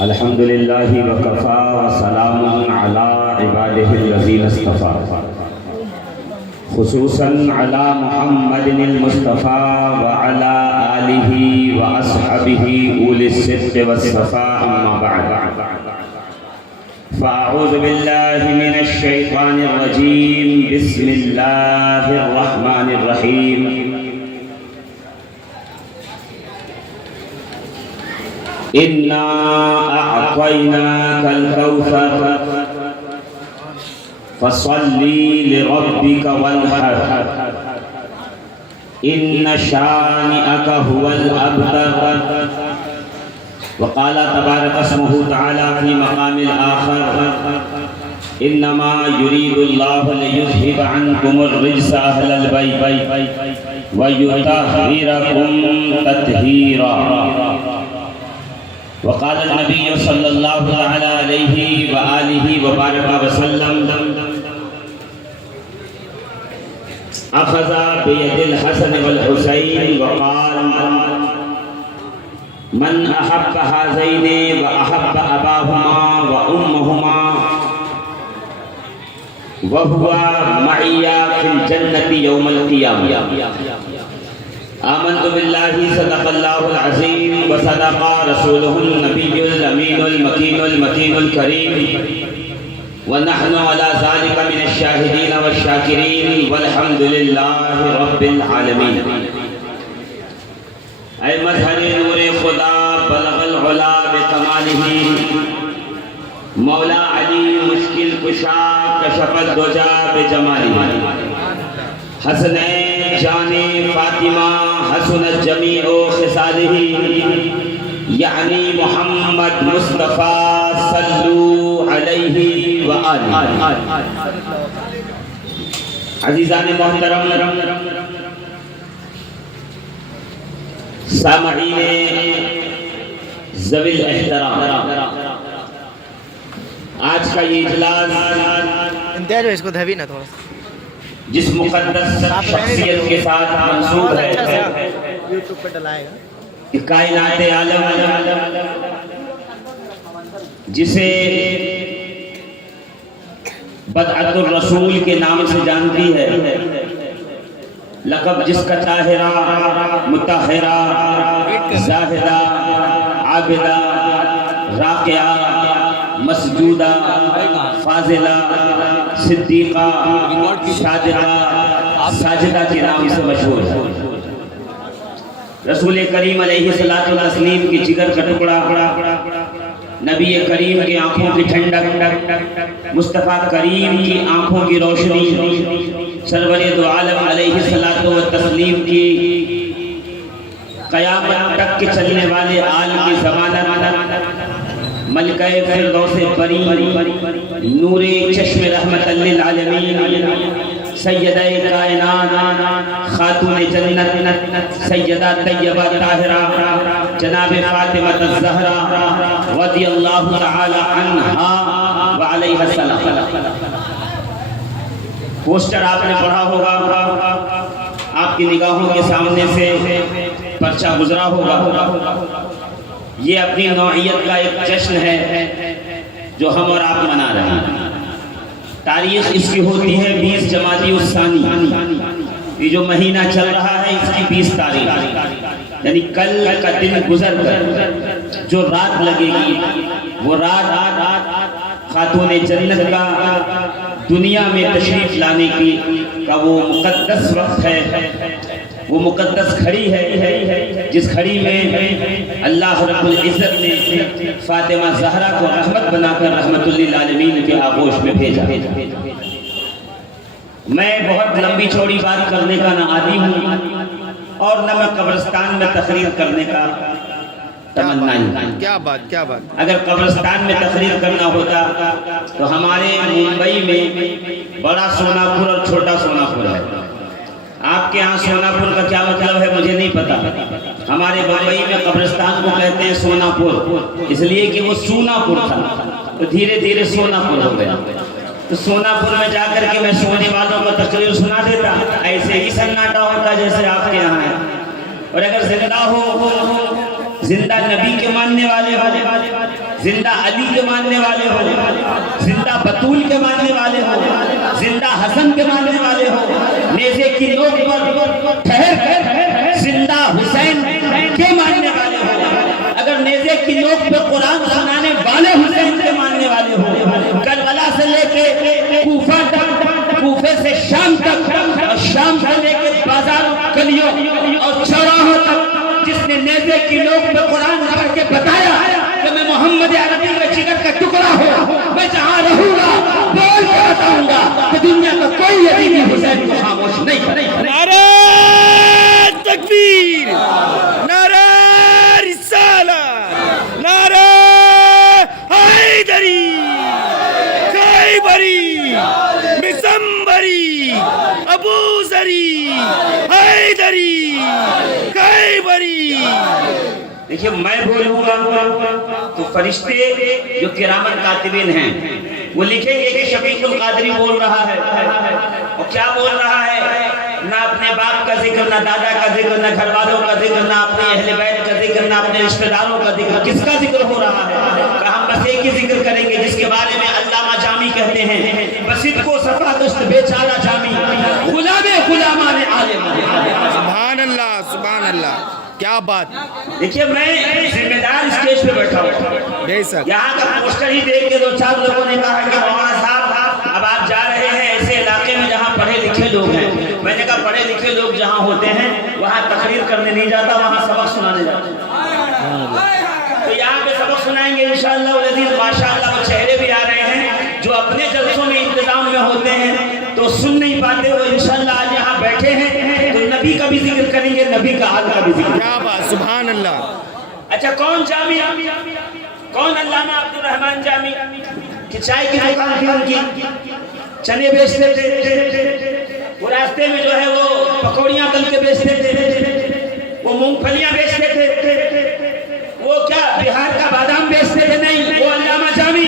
الحمدللہ وکفا وسلام علی عبادہ الذین اصطفیٰ خصوصاً علی محمد المصطفیٰ وعلی آلہ واصحابہ اولی الصدق والصفاء اما بعد فاعوذ باللہ من الشیطان الرجیم بسم اللہ الرحمن الرحیم اِنَّا أَعْطَيْنَاكَ الْكَوْثَرَ فَصَلِّ لِرَبِّكَ وَانْحَرْ إِنَّ شَانِئَكَ هُوَ الْأَبْتَرُ وقال تبارك اسمه تعالى في مقام الآخر إنما يريد الله ليذهب عنكم الرجس أهل البيت ويطهركم تطهيرا وقال النبي صلى الله عليه وآله وبارك وسلم أخذ بيد الحسن والحسين وقال من أحب هذين وأحب أباهما وأمهما وهو معي في الجنة يوم القيامة آمنت بالله صدق الله العظيم وصدق رسوله النبي الأمين المكين المتين الكريم ونحن على ذلك من الشاهدين والشاكرين والحمد لله رب العالمين اے مظہر نور خدا بلغ العلا بکمالہ مولا علی مشکل کشا کشف الدجا بجمالہ حسنین جان فاطمہ حسنت جمیع خصالہ یعنی محمد مصطفیٰ صلو علیہ وآلہ عزیزان محترم سامعین ذوی الاحترام آج کا یہ اجلاس امتیاز اس کو دھوی نا تھوڑا سا جس مقدس شخصیت کے ساتھ منسوب ہے یوٹیوب پہ ڈلائے گا کہ کائنات عالم جسے بدعت الرسول کے نام سے جانتی ہے لقب جس کا طاہرہ مطہرہ زاہدہ عابدہ راکعہ مسجودہ فاضلہ صدیقہ صادقہ ساجدہ کے نام سے مشہور ہے رسول کریم علیہ السلام کی جگر کا ٹکڑا نبی کریم کی آنکھوں کی ٹھنڈک مصطفیٰ کریم کی آنکھوں کی روشنی سرور دو عالم علیہ السلام کی قیامت تک کے چلنے والے آل کی ضمانت ملکہ فردوس بری نور چشم رحمت للعالمین سیدہ کائنات خاتون جنت سیدہ طیبہ طاہرہ جناب فاطمہ الزہرا رضی اللہ تعالی عنہا وعلیہ السلام پوسٹر آپ نے پڑھا ہوگا آپ کی نگاہوں کے سامنے سے پرچہ گزرا ہوگا یہ اپنی نوعیت کا ایک جشن ہے جو ہم اور آپ منا رہے ہیں تاریخ اس کی ہوتی ہے 20 جمادی الثانی یہ جو مہینہ چل رہا ہے اس کی 20 تاریخ یعنی کل کا دن گزر کر جو رات لگے گی وہ رات خاتون جنت کا دنیا میں تشریف لانے کی کا وہ مقدس وقت ہے وہ مقدس کھڑی ہے جس کھڑی میں اللہ رب العزت نے فاطمہ زہرا کو رحمت بنا کر رحمت للعالمین کے آغوش میں بھیجا میں بہت لمبی چوڑی بات کرنے کا نہ عادی ہوں اور نہ میں قبرستان میں تقریر کرنے کا تمنا. کیا بات. اگر قبرستان میں تقریر کرنا ہوتا تو ہمارے ممبئی میں بڑا سونا پور اور چھوٹا سونا پور ہے. آپ کے ہاں سونا پور کا کیا مطلب ہے مجھے نہیں پتا. ہمارے ممبئی میں قبرستان کو کہتے ہیں سونا پور، اس لیے کہ وہ سونا پور تھا تو دھیرے دھیرے سونا پور ہو گیا. تو سونا پور میں جا کر کے میں سونے والوں کو تقریر سنا دیتا، ایسے ہی سناٹا ہوتا جیسے آپ کے یہاں ہے. اور اگر زندہ ہو، زندہ نبی کے ماننے والے ہو، زندہ علی کے ماننے والے ہو، زندہ بطول کے ماننے والے ہو، زندہ حسن کے ماننے والے ہو، نیزے کی نوک پر ٹھہر کر زندہ حسین کے ماننے والے ہو، اگر نیزے کی نوک پہ قرآن سنانے والے حسین کے ماننے والے ہو، کربلا سے لے کے کوفہ تک، کوفے سے شام تک، اور شام سے لے کے بازاروں گلیوں اور چوراہوں تک جس نے نیزے کی نوک پہ قرآن پڑھ کے بتایا کہ میں محمد عربی میں جگر کا ٹکڑا ہوں، میں جہاں رہوں گا بول کے بتاؤں گا کہ دنیا کا کوئی یزیدی حسین کو خاموش نہیں کرے. نعرہ تکبیر، نعرہ رسالت، نعرہ حیدری، خیبری، مسمبری، ابو ذری، حیدری، خیبری. دیکھیے میں بولوں گا تو فرشتے جو کرامن کاتبین ہیں وہ لکھیں گے کہ شفیق القادری بول رہا ہے. اور کیا بول رہا ہے؟ نہ اپنے باپ کا ذکر، نہ دادا کا ذکر، نہ گھر والوں کا ذکر، نہ اپنے اہل بیت کا ذکر، نہ اپنے رشتہ داروں کا ذکر. کس کا ذکر ہو رہا ہے؟ کہ ہم بس ایک ہی ذکر کریں گے جس کے بارے میں علامہ جامی کہتے ہیں بسط کو صفا دست بیچارہ جامی غلامان عالم. سبحان اللہ، سبحان اللہ، کیا بات. دیکھیے میں ذمہ دار اسٹیج پہ بیٹھا ہوں. بے شک. یہاں کا پوسٹر ہی دیکھ کے دو چار لوگوں نے کہا کہ مولانا صاحب اب آپ جا رہے ہیں ایسے علاقے میں جہاں پڑھے لکھے لوگ ہیں. میں نے کہا پڑھے لکھے لوگ جہاں ہوتے ہیں وہاں تقریر کرنے نہیں جاتا، وہاں سبق سنانے جاتا. تو یہاں پہ سبق سنائیں گے انشاءاللہ العزیز. ماشاءاللہ وہ چہرے بھی آ رہے ہیں جو اپنے جلسوں میں انتظام میں ہوتے ہیں تو سن نہیں پاتے، وہ انشاءاللہ آج یہاں بیٹھے ہیں تو نبی کا بھی ذکر کریں گے، نبی کا آل کا بھی ذکر. کیا بات، سبحان اللہ. اچھا کون جامی؟ کون علامہ عبد الرحمن جامی؟ کہ چائے کی دکان تھی ان کی، چنے بیچتے تھے، وہ راستے میں جو ہے وہ پکوڑیاں تل کے بیچتے تھے، وہ مونگ پھلیاں بیچتے تھے، وہ کیا بہار کا بادام بیچتے تھے؟ نہیں، وہ علامہ جامی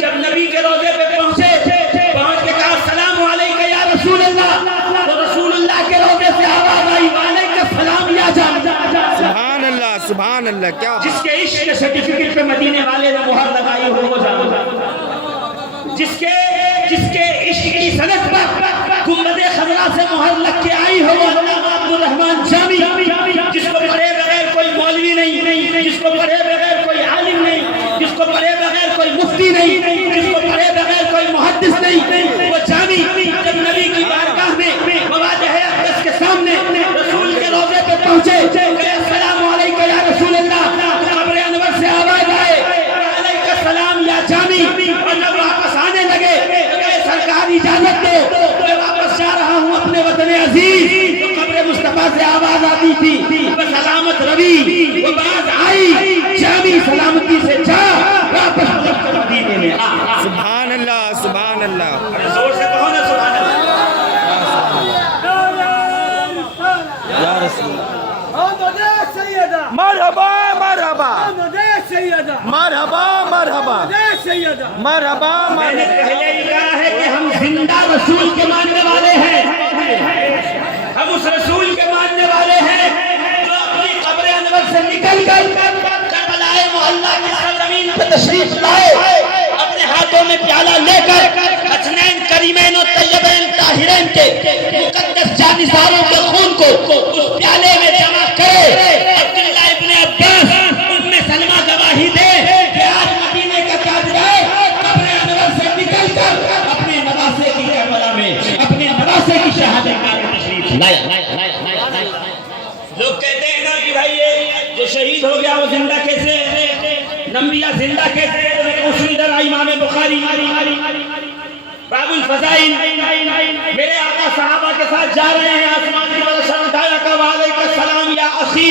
جب نبی کے روضے پہ پہنچے، پہنچ کے کہا السلام علیکم یا رسول اللہ، تو رسول اللہ کے روضے سے آواز آئی وعلیکم السلام یا جامی. سبحان اللہ، سبحان اللہ، کیا جس کے عشق کے سرٹیفکیٹ پہ مدینے والے نے مہر لگائی ہو وہ جانا، جس کے عشق کی سند پر گنبد خضرا سے مہر لگ کے آئی ہو وہ علامہ عبد الرحمن جامی، جس کو پڑھے بغیر کوئی مولوی نہیں، جس کو پڑھے بغیر کوئی عالم نہیں، جس کو پڑھے بغیر کوئی مفتی نہیں، جس کو پڑھے بغیر کوئی محدث نہیں. وہ جامی جب نبی کی بارگاہ میں مواجہ اقدس کے سامنے رسول کے روضے پہ پہنچے، کہ السلام علیکم یا رسول اللہ، قبر انور سے آواز آئے علیکم السلام یا جامی، اور جب واپس آنے لگے کہ سرکار اجازت دو میں واپس جا رہا ہوں اپنے وطن عزیز، تو قبر مصطفیٰ سے آواز آتی تھی وہ سلامت روی، وہ بات آئی جامی سلامتی سے جا واپس مدینے میں آ. سبحان اللہ، سبحان اللہ. زور سے کہو نا سبحان اللہ. یا رسول اللہ. مرحبا مرحبا مرحبا مرحبا مرحبا. میں نے پہلے ہی کہا ہے کہ ہم زندہ رسول کے ماننے والے ہیں، ہم اس رسول کے ماننے والے ہیں جو اپنی قبر انور سے نکل کر کربلا محلہ کی سرزمین پہ تشریف لائے، اپنے ہاتھوں میں پیالہ لے کر حسنین کریمین و طیبین طاہرین کے مقدس جانثاروں کے خون کو اس پیالے میں جمع کرے. عبداللہ ابن عباس ام سلمہ گواہی دے کہ آج مدینے کا تاجر ہے قبر انور سے نکل کر اپنے نواسے کی کربلا میں اپنے نواسے کی شہادت میں تشریف لایا. لوگ کہتے ہیں نا کہ بھائی یہ جو شہید ہو گیا وہ زندہ کیسے ہے، نمبیا زندہ کیسے ہے؟ اسی طرح امام بخاری باب الفضائل میرے آقا صحابہ کے ساتھ جا رہے ہیں، آسمان کی طرف سر اٹھایا کہ وعلیکم السلام یا اخی،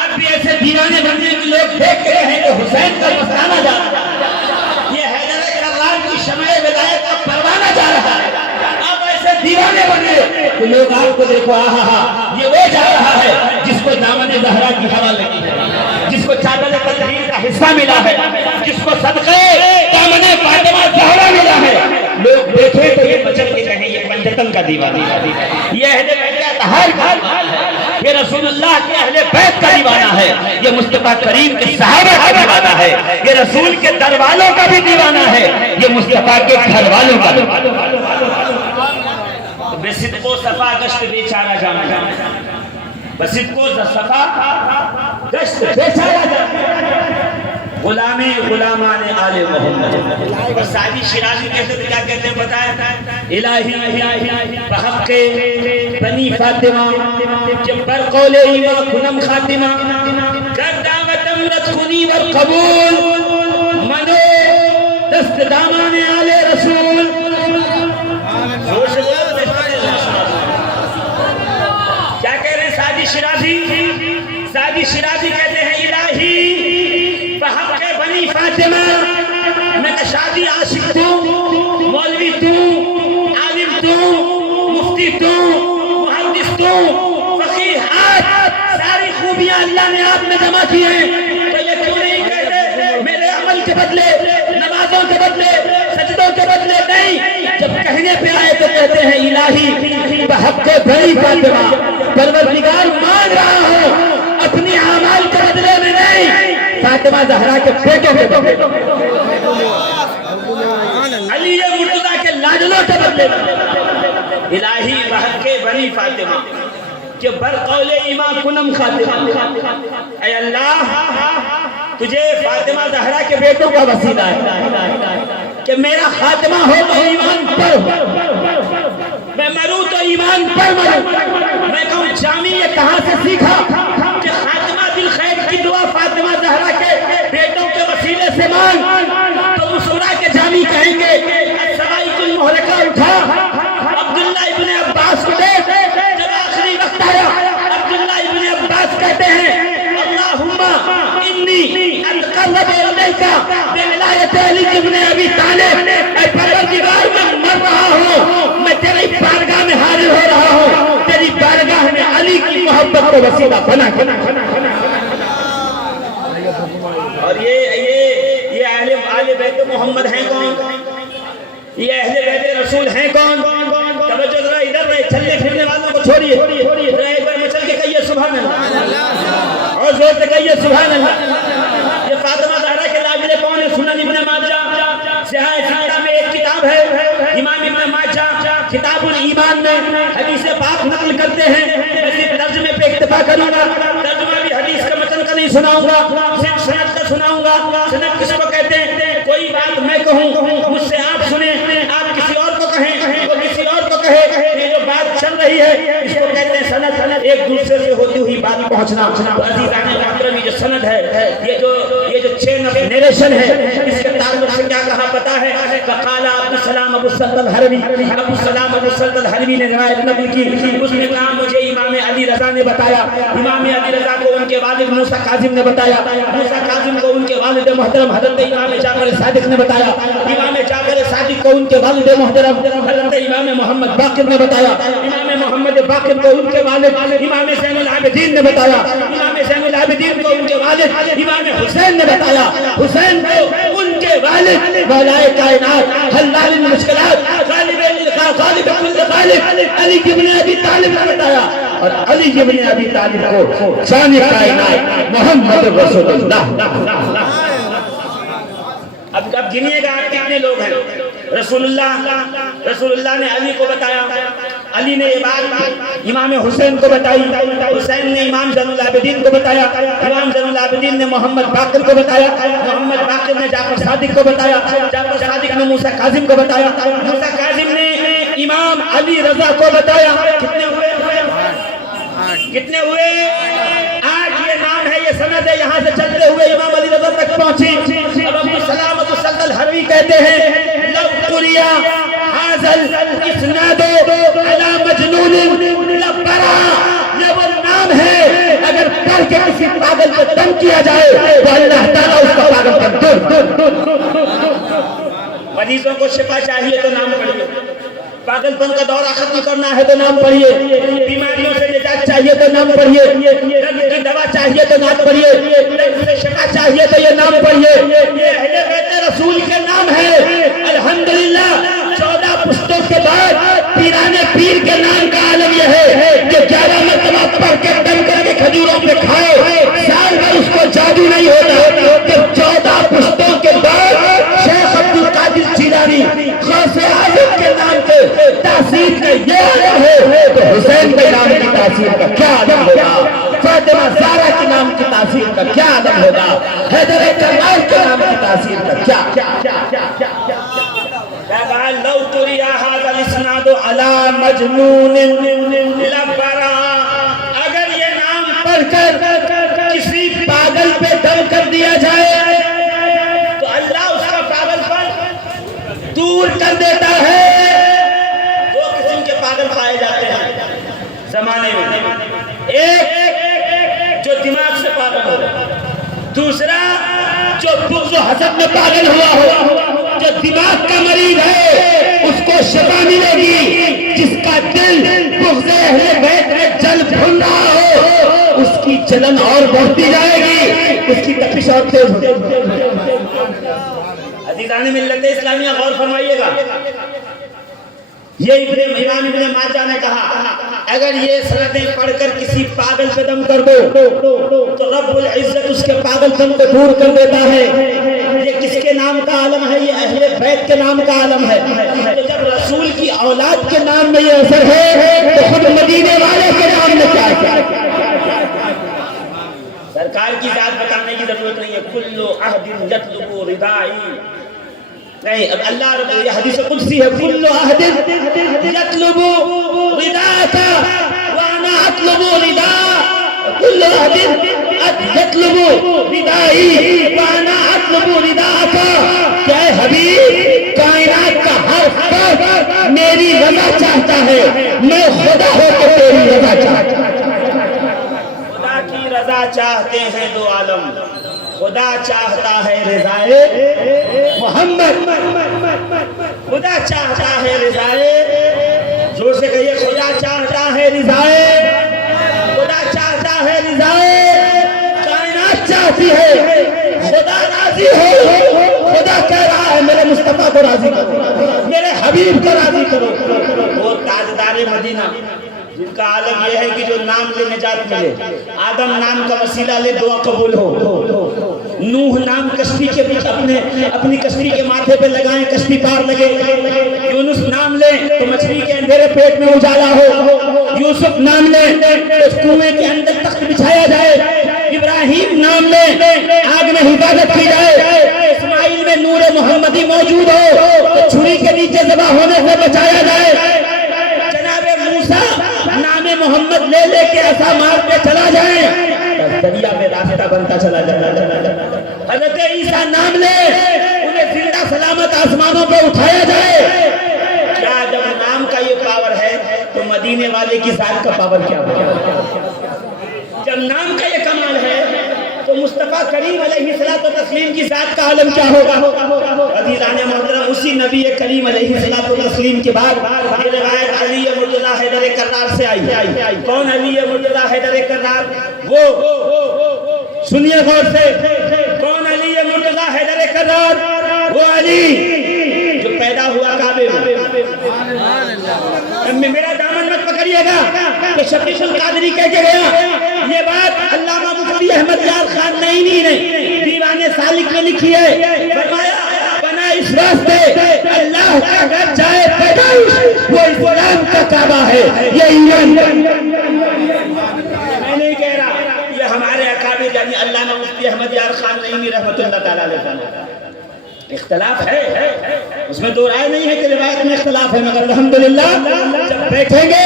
آپ بھی ایسے دیوانے بننے کے لوگ دیکھ کے کہیں کہ حسین کا مستانہ جا رہا ہے, یہ حیدر کرار کی شمع ولایت کا پروانہ جا رہا ہے. آپ ایسے دیوانے بنے کہ لوگ آپ کو دیکھو آہا یہ وہ جا رہا ہے جس کو دامن زہرا کی ہوا لگی ہے, جس کو چادر تطہیر کا حصہ ملا ہے, جس کو صدقے دامن فاطمہ زہرا ملا ہے. لوگ دیکھیں تو یہ بچل کے کہیں یہ پنجتن کا دیوانہ ہے, یہ اہل بیت کا اطہار کا دیوانہ ہے, یہ رسول اللہ کے اہل بیت کا دیوانہ ہے, یہ مصطفیٰ کریم کے صحابہ کا دیوانہ ہے, یہ رسول کے در والوں کا بھی دیوانہ ہے, یہ مصطفیٰ کے گھر والوں کا دیوانہ ہے. بے صدق و صفا گشت بیچارہ جانا, بصدق و صفا گشت بیچارہ جانا, غلامان آل محمد. اور سعدی شیرازی کہتے ہیں کیا کہتے ہیں بتائیں, الہی بحق بنی فاطمہ جب بر قول ایما کنم خاتمہ کر دعوت امرت خونی والقبول منو دست دامان آل رسول. کیا کہہ رہے ہیں سعدی شیرازی؟ سعدی شیرازی کہتے ہیں الہی بحق بنی فاطمہ میں شادی عاشق تو, مولوی تو, عالم تو, مفتی تو, محدث تو, فقیہات, ساری خوبیاں اللہ نے آپ میں جمع کی ہیں, تو یہ کیوں نہیں کہتے میرے عمل کے بدلے, نمازوں کے بدلے, سجدوں کے بدلے نہیں, جب کہنے پہ آئے تو کہتے ہیں الہی بحق بنی فاطمہ, پروردگار مان رہا ہوں اپنی اعمال کے بدلے میں نہیں, فاطمہ زہرا کے بیٹوں کے بدلے, علی مرتضیٰ کے لاڈلوں کے بدلے میں. الہی بحق بنی فاطمہ کہ بر قول ایما کنم خاتمہ, اے اللہ تجھے فاطمہ زہرا کے بیٹوں کا وسیلہ ہے کہ میرا خاتمہ ہو تو ایمان پر ہو, میں مروں تو ایمان پر مروں. میں کہوں جامی یہ کہاں سے سیکھا کہ خاتمہ بالخیر کی دعا فاطمہ زہرا کے بیٹوں کے وسیلے سے مانگ, تو مسکرا کے جامی کہیں گے سوائی کل محرکہ اٹھا عبداللہ ابن عباس کو دے. جب آخری وقت آیا عبداللہ ابن عباس کہتے ہیں اللہم انی اتقرب الیکا بولایت علی ابن ابی طالب, اے پروردگار میں مر رہا ہوں, میں تیری بارگاہ میں حاضر ہو رہا ہوں, تیری بارگاہ میں علی کی محبت کو وسیلہ بنا. اور یہ اہل بیت محمد ہیں کون؟ یہ اہل بیت رسول ہیں کون؟ توجہ ذرا ادھر رہے, چلنے پھرنے والوں کو چھوڑیے, ذرا ایک بار مچل کے کہیے سبحان اللہ, اور زور سے کہیے سبحان اللہ. یہ فاطمہ زہرا کے لاڈلے کون ہیں؟ سنن ابن ماجہ صحیح سیرہ میں ایک کتاب ہے, امام ابن ماجہ کتاب الایمان میں حدیث پاک نقل کرتے ہیں. میں صرف ترجمے پہ اکتفا کروں گا, ترجمہ بھی حدیث کا متن کا نہیں سناؤں گا, صرف سند کا سناؤں گا. سند کس کو کہتے ہیں؟ کوئی بات میں کہوں مجھ سے آپ سنیں, آپ کسی اور کو کہیں, وہ کسی اور کو کہے, یہ جو بات چل رہی ہے اس کو کہتے ہیں سند. ایک دوسرے سے ہوتی ہوئی بات پہنچنا. عزیزان محترم, یہ جو سند ہے, یہ جو چین آف نیریشن ہے, اس کے تعلق سے کیا کہا پتا ہے؟ فقال عبدالسلام ابو السلط الحلبی, عبدالسلام ابو السلط الحلبی نے روایت نقل کی, اس نے کہا مجھے امام علی رضا نے بتایا, امام علی رضا کو ان کے والد موسیٰ کاظم نے بتایا, موسیٰ کاظم کو ان کے والد محترم حضرت امام جعفر صادق نے بتایا, امام جعفر صادق کو ان کے والد محترم حضرت امام محمد باقر نے بتایا, امام محمد باقر کو ان کے والد امام زین العابدین نے بتایا, امام زین العابدین کو ان کے والد امام حسین نے بتایا, حسین کو ان کے والد مولائے کائنات حلال المشکلات غالب کل غالب علی ابن ابی طالب نے بتایا, اور علی ابن ابی طالب کو شان کائنات محمد رسول اللہ. اب گنیے گا آپ کتنے لوگ ہیں. رسول اللہ نے علی کو بتایا, علی نے یہ بات امام حسین کو بتائی, حسین نے امام زین العابدین کو بتایا, امام زین العابدین نے محمد باقر کو بتایا, محمد باقر نے جعفر صادق کو بتایا, جعفر صادق نے موسیٰ کاظم کو بتایا, موسیٰ کاظم نے امام علی رضا کو بتایا. کتنے ہوئے؟ 8. یہ نام ہے, یہ سند ہے, یہاں سے چلتے ہوئے امام علی رضا تک پہنچی. اب عبدالسلام ابو السلط الحلبی کہتے ہیں لو قریا حاضل اسناد علی کے کسی پاگل کو دم کیا جائے تو اللہ تعالیٰ اس کا پاگل پن دور. مریضوں کو شفا چاہیے تو نام پڑھیے, پاگل پن کا دورہ ختم کرنا ہے تو نام پڑھیے, بیماریوں سے نجات چاہیے تو نام پڑھیے, درد کی دوا چاہیے تو نام پڑھیے, درد سے شفا چاہیے تو یہ نام پڑھیے. یہ اہل بیت رسول کے نام ہے. الحمدللہ 14 پشتوں کے بعد پیرانے پیر کے نام کا عالم یہ ہے کہ 11 مرتبہ پڑھ کے دم کر کے کھجوروں پہ کھائے, سال بھر اس کو جادو نہیں ہوتا. کہ 14 پشتوں کے بعد شیخ عبد القادر جیلانی غوث اعظم کے نام کے تاثیر کا یہ عالم ہے تو حسین کے نام کی تاثیر کا کیا عالم ہوگا, فاطمہ زہرا کے نام کی تاثیر کا کیا عالم ہوگا, حیدر کرار کے نام کی تاثیر کا کیا. لو تری هذا الاسناد على مجنون لبرا, اگر یہ نام پڑھ کر کسی پاگل پہ دم کر دیا جائے تو اللہ اس کا پاگل پن دور کر دیتا ہے. دو قسم کے پاگل پائے جاتے ہیں زمانے میں, ایک جو دماغ سے پاگل ہو, دوسرا جو بغض و حسد میں پاگل ہوا ہو. جو دماغ کا مریض ہے اس کو شفا ملے گی, جس کا دل بغض اہل بیت میں جل بھن رہا ہو اس کی جلن اور بڑھتی جائے گی, اس کی تپش اور تیز ہو جائے گی. عزیزان ملت اسلامیہ غور فرمائیے گا, یہ امام ابن ماجہ نے کہا اگر یہ سندیں پڑھ کر کسی پاگل پہ دم کر دو تو رب العزت اس کے پاگل پن کو دور کر دیتا ہے. یہ کس کے نام کا عالم ہے؟ یہ اہل بیت کے نام کا عالم ہے. تو جب رسول کی اولاد کے نام میں یہ اثر ہے تو خود مدینے والے کے نام میں کیا ہے؟ سرکار کی ذات بتانے کی ضرورت نہیں ہے. کل عہد یطلب ردائی, نہیں, اب اللہ رب, یہ حدیث قدسی ہے, کل عہد یطلب رداءک وانا اطلب رداء, کل عہد یطلب ردائی وانا اطلب رداءک. کہ اے حبیب کائنات کا ہر فرد میری رضا چاہتا ہے, میں خدا ہو کے تیری رضا چاہتا ہوں. خدا کی رضا چاہتے ہیں دو عالم, خدا چاہتا ہے رضائے محمد, خدا چاہتا ہے رضائے, زور سے کہیے خدا چاہتا ہے رضائے, خدا چاہتا ہے رضائے, کائنات چاہتی ہے خدا راضی ہو. خدا کہہ رہا ہے میرے مصطفیٰ کو راضی کرو, میرے حبیب کو راضی کرو. وہ تاجدار مدینہ جن کا عالم یہ ہے کہ جو نام لے نجات ملے, آدم نام کا وسیلہ لے دعا قبول ہو, نوح نام کشتی کے اپنی کشتی کے ماتھے پہ لگائیں کشتی پار لگے, یونس نام لیں تو مچھلی کے اندھیرے پیٹ میں اجالا ہو, یوسف نام لیں تو کنویں کے اندر تخت بچھایا جائے, ابراہیم نام لیں آگ میں حفاظت کی جائے, اسماعیل میں نور محمدی موجود ہو تو چھری کے نیچے ذبح ہونے سے بچایا جائے, جناب موسیٰ نام محمد لے لے کے ایسا مار کے چلا جائیں دریا میں راستہ بنتا چلا جائے. حضرت عیسیٰ نام لے انہیں زندہ سلامت آسمانوں پہ اٹھایا جائے. کیا جب نام کا یہ پاور ہے تو مدینے والے کی ذات کا پاور کیا ہوگا؟ جب نام کا یہ کمال ہے تو مصطفیٰ کریم علیہ الصلوۃ والتسلیم کی ذات کا عالم کیا ہوگا؟ عزیزان محترم, اسی نبی کریم علیہ الصلوۃ والتسلیم کے بعد یہ روایت علی مرتضیٰ حیدر کرار سے آئی. کون علی مرتضیٰ حیدر کرار؟ وہ سنیے غور سے, کون علی مرتضیٰ حیدر کرار؟ وہ علی جو پیدا ہوا کعبے میں. میرا دامن مت پکڑیے گا کہ شفیق القادری کہہ کے گیا, یہ بات علامہ مفتی احمد یار خان نعیمی نے دیوان سالک میں لکھی ہے. فرمایا بنا اس واسطے اللہ کا گھر جائے پیدائش وہ اسلام کا کعبہ ہے. یہ ایمان میں نہیں کہہ رہا, یہ ہمارے اکابر یعنی علامہ مفتی احمد یار خان نعیمی رحمۃ اللہ تعالی علیہ. اختلاف ہے اس میں دو رائے نہیں ہے کہ روایت میں اختلاف ہے, مگر الحمدللہ جب بیٹھیں گے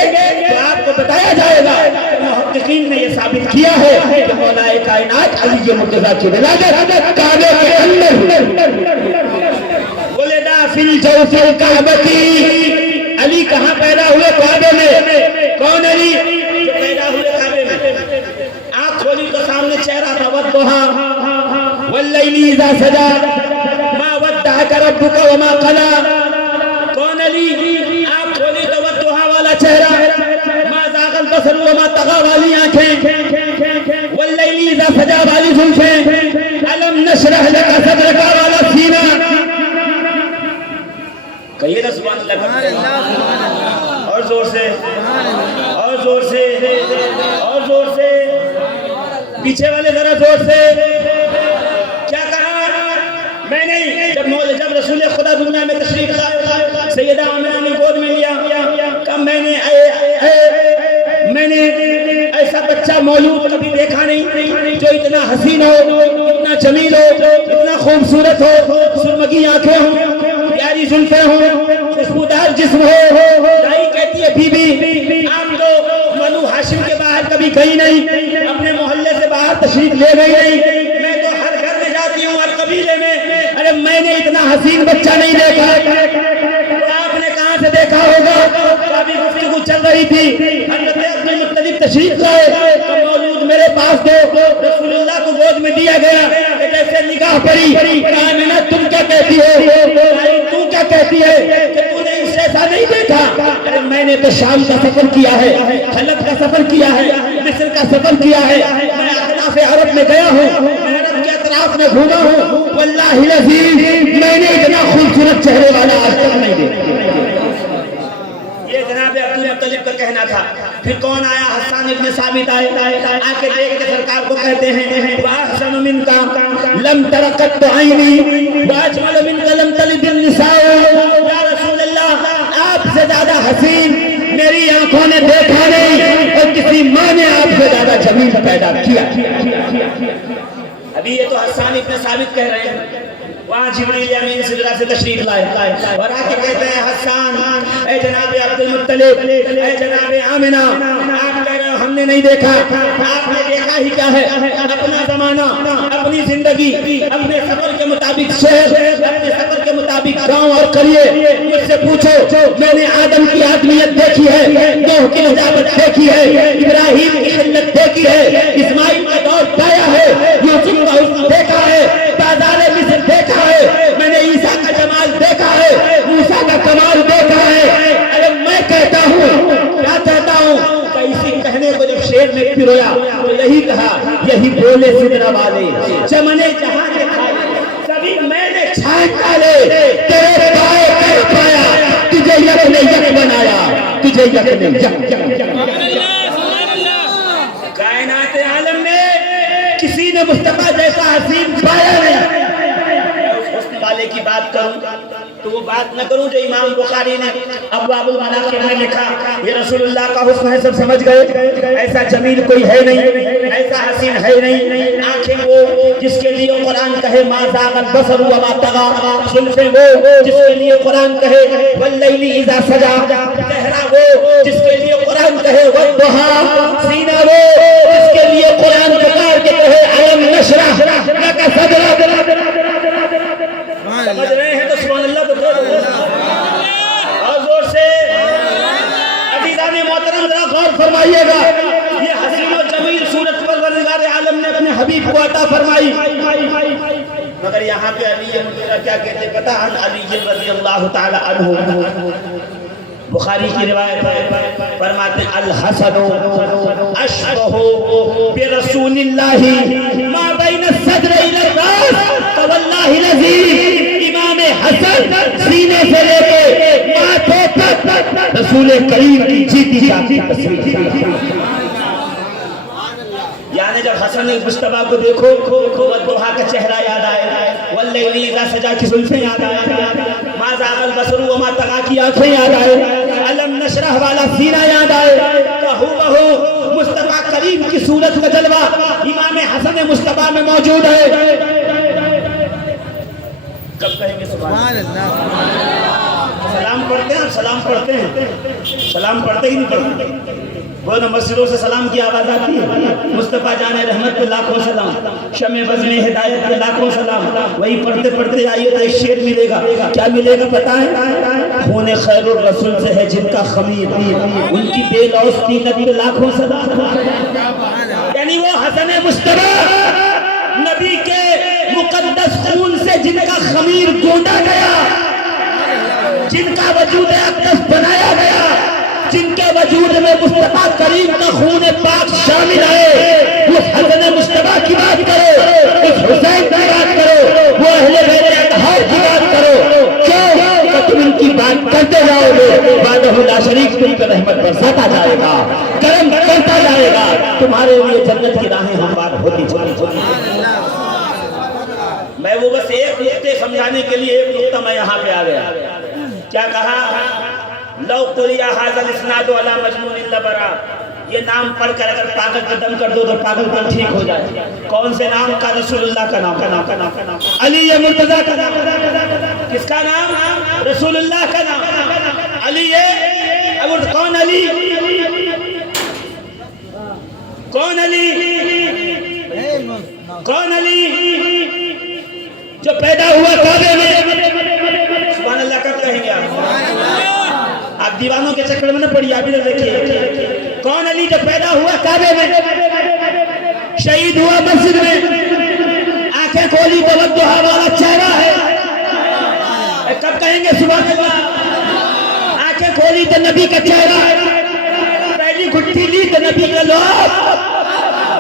تو آپ کو بتایا جائے گا. محققین نے یہ ثابت کیا ہے کہ مولا کائنات علی مرتضیٰ کی ولادت کعبے کے اندر ولدا فی الجوف الکعبتی. علی کہاں پیدا ہوئے؟ کعبے میں. کون علی؟ جو پیدا ہوئے کعبے میں. آنکھ کھولی تو والضحى والليل إذا سجى ما ودعك ربك وما قلى. کون علی؟ آپ کھولی تو والضحى والا چہرہ، ما زاغ البصر وما طغى والی آنکھیں، والليل إذا سجى والی زلفیں، ألم نشرح لك صدرك والا سینہ. کہیے نا سبحان اللہ. اور زور سے، اور زور سے، اور زور سے. پیچھے والے ذرا زور سے. کیا کہا؟ میں نہیں. جب رسول خدا دنیا میں تشریف لائے، سیدہ آمنہ نے گود میں لیا، کہا میں نے ایسا بچہ مولود کبھی دیکھا نہیں جو اتنا حسین ہو، اتنا جمیل ہو، اتنا خوبصورت ہو، سرمگی آنکھیں ہوں، پیاری زلفیں ہوں، خوشبودار جسم ہو. دائی کہتی ہے بی بی آپ تو بنو ہاشم کے باہر کبھی گئی نہیں، اپنے محلے سے باہر تشریف لے گئی نہیں. میں تو ہر گھر میں جاتی ہوں، ہر قبیلے میں. ارے میں نے اتنا حسین بچہ نہیں دیکھا. آپ نے کہاں سے دیکھا ہوگا؟ ابھی گفتگو چل رہی تھی، حضرت عبد المطلب تشریف لائے، مولود میرے پاس دو. رسول اللہ کو گود میں دیا گیا، جیسے نگاہ پڑی. آمنہ تم کیا کہتی ہو؟ تم کیا کہتی ہے کہ تو نے اس جیسا نہیں دیکھا؟ میں نے تو شام کا سفر کیا ہے، حلب کا سفر کیا ہے، مصر کا سفر کیا ہے، میں اطراف عرب میں گیا ہوں، عرب کے اطراف میں گھوما ہوں. واللہ العظیم میں نے اتنا خوبصورت چہرے والا آج تک نہیں دیکھا. یہ جناب عبد المطلب کا کہنا تھا. پھر کون آیا؟ حسان ابن ثابت آئے، آ کے دیکھ کے سرکار کو کہتے ہیں وَأَحْسَنُ مِنْكَ لَمْ تَرَ قَطُّ عَيْنِي وَأَجْمَلُ مِنْكَ لَمْ تَلِدِ النِّسَاءُ. یا رسول اللہ آپ سے زیادہ حسین میری آنکھوں نے دیکھا نہیں، اور کسی ماں نے آپ سے زیادہ جمیل پیدا کیا. ابھی یہ تو حسان ابن ثابت کہہ رہے ہیں. وہاں جبریل امین سدرہ سے تشریف لائے اور آ کے کہتے ہیں حسان اے جناب عبد المطلب، اے جناب آمنہ، آپ کہہ رہے ہو ہم نے نہیں دیکھا. آپ نے دیکھا ہی کیا ہے؟ اپنا زمانہ، اپنی زندگی، اپنے سفر کے مطابق شہر، اپنے سفر کے مطابق گاؤں اور قریے. مجھ سے پوچھو میں نے آدم کی آدمیت دیکھی ہے، نوح کی نجابت دیکھی ہے، ابراہیم کی خلت دیکھی ہے، اسماعیل کا دور پایا ہے، یوسف کا حسن دیکھا ہے، بازار مصر دیکھا ہے، میں نے عیسیٰ کا جمال دیکھا ہے، موسیٰ کا کمال دیکھا ہے. ارے میں کہتا ہوں، کیا کہتا ہوں کہ اسی کہنے کو جب شعر میں پرویا تو یہی کہا، یہی بولے سدرہ والے چمنے جہاں کے کھائے سبھی میں نے چھانٹ ڈالے، تیرے پائے کر پایا، تجھے یک نے یک بنایا، تجھے یک نے یک. کائنات عالم میں کسی نے مصطفیٰ جیسا حسین پایا نہیں. والے کی بات کروں تو وہ بات نہ کروں جو امام بخاری نے ابواب المناقب میں لکھا. یہ رسول اللہ کا حسن ہے، سب سمجھ گئے. ایسا جمیل کوئی ہے نہیں، ایسا حسین ہے نہیں. آنکھیں وہ جس کے لیے قرآن کہے ما زاغ البصر وما طغى، زلفیں وہ جس کے لیے قرآن کہے واللیل اذا سجى، چہرہ وہ جس کے لیے قرآن کہے والضحى، سینہ وہ جس کے لیے قرآن پکار کے کہے الم نشرح لك صدرك. سمجھ رہے ہیں تو سبحان اللہ تو بولو اور زور سے. عزیزان محترم ذرا غور فرمائیے گا، یہ حسین و جمیل صورت پروردگار عالم نے اپنے حبیب کو عطا فرمائی. مگر یہاں پہ علی مغیرہ کیا کہتے پتہ؟ عن علی رضی اللہ تعالی عنہ. بخاری کی روایت ہے، فرماتے ہیں الحسن اشبہ برسول اللہ ما بین الصدر الى الراس واللہ العظیم. امام حسن سینے سے لے کے ماتھے تک رسول کریم کی جیتی جاتی تصویر. یعنی جب حسن مصطفیٰ کو دیکھو تو والضحیٰ کا چہرہ یاد آئے، واللیل اذا سجا کی زلفیں یاد آئے، ما زاغ البصر وما طغى کی آنکھیں یاد آئے، الم نشرح والا سینہ یاد آئے. کہو بہو مصطفیٰ کریم کی صورت کا جلوہ امام حسن مصطفیٰ میں موجود ہے. کب کہیں گے سبحان اللہ؟ سلام پڑھتے ہیں، سلام پڑھتے ہیں، سلام پڑھتے ہی نہیں پڑھتے. وہ نا مسجدوں سے سلام کی آواز آتی ہے. مصطفیٰ جان رحمت پہ لاکھوں سلام، شمع بزم ہدایت پہ لاکھوں سلام. وہی پڑھتے پڑھتے آئیے تو ایک شعر ملے گا. کیا ملے گا پتہ ہے؟ خون خیر الرسول سے ہے جن کا خمیر، ان کی بے لوث تینت پہ لاکھوں سلام. یعنی وہ حسن مصطفیٰ نبی کے مقدس خون سے جن کا خمیر گوندا گیا، جن کا وجود اقدس بنایا گیا، جن کے وجود میں مصطفیٰ کریم کا خون پاک شامل ہے، اس حسن مصطفیٰ کی بات کرو، اس حسین کی بات کرو، وہ اہل بیت اطہار کی بات کرو، کیوں کہ تم ان کی بات کرتے جاؤ گے، وحدہ لا شریک تم پہ رحمت برساتا جائے گا، کرم کرتا جائے گا، تمہارے لیے جنت کی راہیں ہموار ہوتی ہوتی۔ میں وہ بس ایک نقطے سمجھانے کے لیے ایک نقطہ میں یہاں پہ آ گیا، کیا کہا؟ لو قرئ ھذا الاسناد علی مجنون لبرا، یہ نام پڑھ کر اگر پاگل کا دم کر دو تو پاگل پن ٹھیک ہو جائے۔ کون سے نام کا؟ رسول اللہ کا نام، علی مرتضیٰ کا نام۔ کس کا نام؟ رسول اللہ کا نام، علی۔ کون علی؟ کون علی؟ کون علی؟ جو پیدا ہوا کعبے میں۔ سبحان اللہ کب کہیں گے آپ دیوانوں کے چکر میں نہ پڑی، آپ ادھر دیکھیے کون علی جو پیدا ہوا کعبے میں، شہید ہوا مسجد میں، آنکھیں کھولی تو ودھا والا چہرہ ہے، کب کہیں گے سبحان اللہ؟ آنکھیں کھولی تو نبی کا چہرہ ہے، پہلی گھٹی لی تو نبی کا لوگ،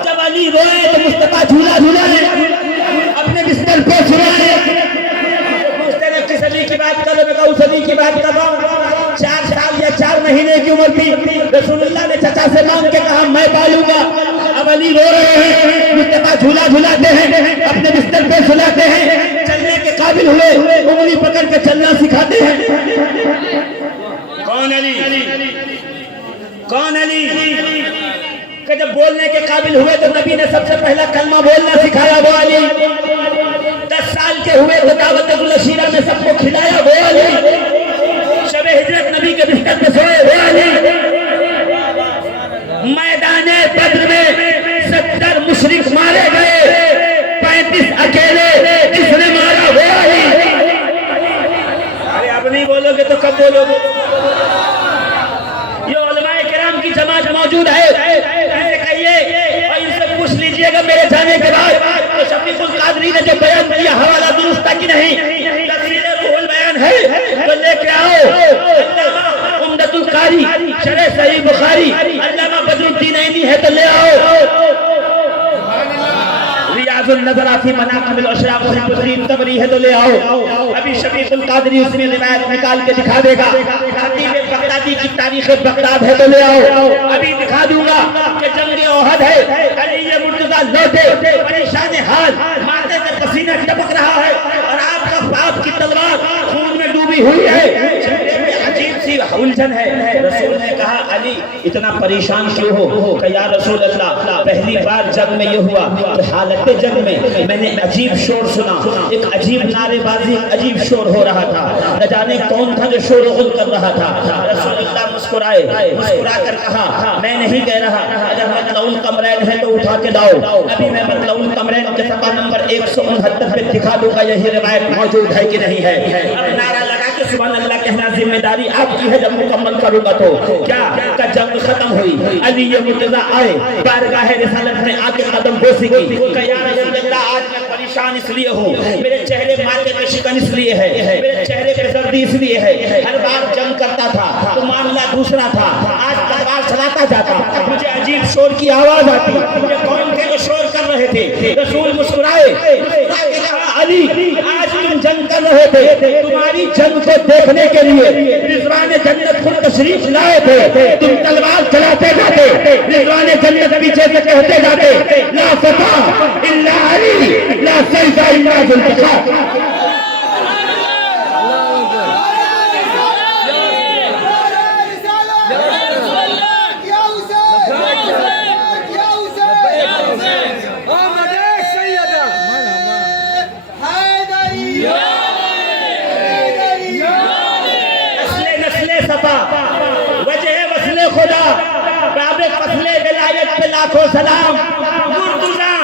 جب علی روئے تو مصطفیٰ جھولا جھولا ہے، اپنے بستر پہ سنائے، پوچھتے ہیں کس علی کی بات کر رہے، میں کہا اس علی کی بات کر رہا ہوں۔ 4 سال یا 4 مہینے کی عمر تھی، رسول اللہ نے چچا سے مانگ کے کہا میں پالوں گا۔ اب علی رو رہے ہیں، مصطفیٰ جھولا جھولاتے ہیں، اپنے بستر پہ سلاتے ہیں، چلنے کے قابل ہوئے، انگلی پکڑ کے چلنا سکھاتے ہیں۔ کون علی؟ کون علی؟ کہ جب بولنے کے قابل ہوئے تو نبی نے سب سے پہلا کلمہ بولنا سکھایا، وہ علی۔ 10 سال کے ہوئے تو دعوت الشیرہ میں سب کو کھلایا، وہ علی۔ شب ہجرت نبی کے بستر پہ سوئے، وہ علی۔ میدان بدر میں 70 مشرک مارے گئے، 35 اکیلے جس نے مارا، وہ علی۔ ارے اب نہیں بولو گے تو کب بولو گے؟ یہ علماء کرام کی جماعت موجود ہے، ایسے کہیے اور ان سے پوچھ لیجئے گا میرے جانے کے بعد تو شفیق القادری نے جو بیان کیا حوالہ درست ہے کہ نہیں؟ تفسیر روح البیان ہے تو لے کے آؤ، عمدۃ القاری شرح صحیح بخاری علامہ بدر الدین عینی ہے تو لے آؤ، ریاض النظر فی مناقب الاشراف الحسین تبری ہے تو لے آؤ۔ ابھی شفیق القادری اس میں روایت نکال کے دکھا دے گا، خطیب بغدادی کی تاریخ بغداد ہے تو لے آؤ، ابھی دکھا دوں گا کہ جنگ احد ہے، علی مرتضیٰ لوٹے پریشان حال، ماتھے سے پسینہ ٹپک رہا ہے اور آپ کی تلوار خون میں ڈوبی ہوئی ہے، عجیب سی الجھن ہے۔ رسول نے کہا علی اتنا پریشان کیوں ہو؟ کہ یا رسول اللہ پہلی بار جنگ میں یہ ہوا کہ حالت جنگ میں نے عجیب شور سنا، ایک عجیب نعرے بازی، عجیب شور ہو رہا تھا، نہ جانے کون تھا جو شور غل کر رہا تھا۔ رسول اللہ مسکرائے، مسکرا کر کہا میں نہیں کہہ رہا، اگر مطلع القمرین ہے تو اٹھا کے لاؤ، ابھی میں مطلع القمرین کے صفحہ نمبر 169 پہ دکھا دوں گا یہی روایت موجود ہے کہ نہیں ہے۔ اب نعرہ لگا کہ سبحان اللہ کہنا ذمہ داری آپ کی ہے، جب مکمل کروں گا تو کیا کہ جنگ ختم ہوئی، علی مرتضیٰ آئے، بارگاہ رسالت میں آ کے قدم بوسی کی کہ یا رسول اللہ آج میں پریشان اس لیے ہوں، میرے چہرے ماتھے پہ شکن اس لیے ہے، میرے چہرے پہ زردی اس لیے ہے، ہر بار جنگ کرتا تھا تو معاملہ دوسرا تھا، آج تلوار چلاتا جاتا مجھے عجیب شور کی آواز آتی، یہ کون تھے جو شور کر رہے تھے؟ رسول مسکرائے، علی آج تم جنگ کر رہے تھے، تمہاری جنگ کو دیکھنے کے لیے رضوان جنت خود تشریف لائے تھے، تم تلوار چلاتے جاتے، رضوان جنت پیچھے سے کہتے جاتے لا فتح الا علی لا سیف الا ذوالفقار۔ لاکھوں سلام، مرتضیٰ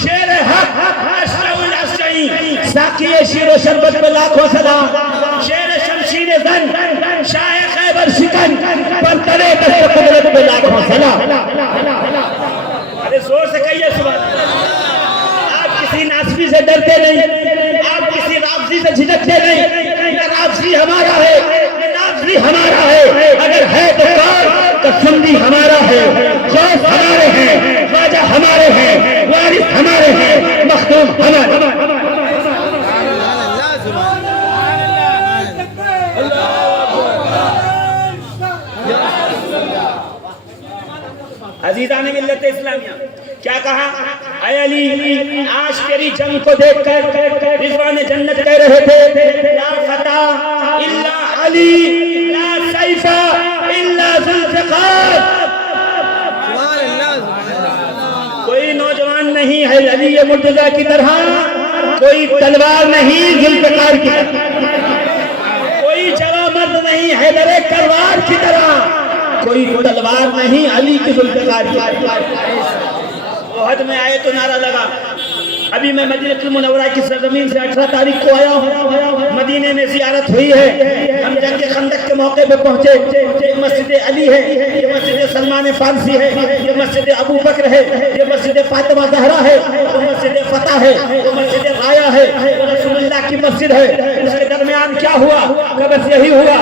شیر حق اشرف الاشعی، ساقی شیر و شربت پہ لاکھوں سلام، شیر شمشیر زن، شاہ خیبر شکن، پرترے دست قدرت پہ لاکھوں سلام۔ ارے زور سے کہیے سبحان اللہ۔ آپ کسی ناس سے ڈرتے نہیں، آپ کسی رافضی سے جھجکتے نہیں، نہ رافضی ہمارا ہے نہ نافضی ہمارا ہے، اگر ہے تو کون؟ تو سنی ہمارا ہے، غوث ہمارے ہیں، خواجہ ہمارے ہیں، وارث ہمارے ہیں، مخدوم ہمارے ہیں۔ عزیزان ملت اسلامیہ، کیا کہا؟ اے علی، آج تیری جنگ کو دیکھ کر رضوان جنت کہہ رہے تھے لا فتح الا علی، لا سیف الا ذوالفقار۔ کوئی نوجوان نہیں ہے علی مرتضیٰ کی طرح، کوئی تلوار نہیں ذوالفقار کی طرح، کوئی جواں مرد نہیں حیدر کرار کی طرح، کوئی تلوار نہیں علی کی ذوالفقار کی طرح۔ احد میں آئے تو نعرہ لگا۔ ابھی میں مدینہ المنورہ کی سرزمین سے 18 تاریخ کو آیا ہوں، مدینے میں زیارت ہوئی ہے، ہم جنگ خندق کے موقع پہ پہنچے۔ یہ مسجد علی ہے، یہ مسجد سلمان فارسی ہے، یہ مسجد ابو بکر ہے، یہ مسجد فاطمہ زہرا ہے، وہ مسجد فتح ہے، وہ مسجد رایا ہے، وہ رسول اللہ کی مسجد ہے۔ اس کے درمیان کیا ہوا؟ کہ بس یہی ہوا،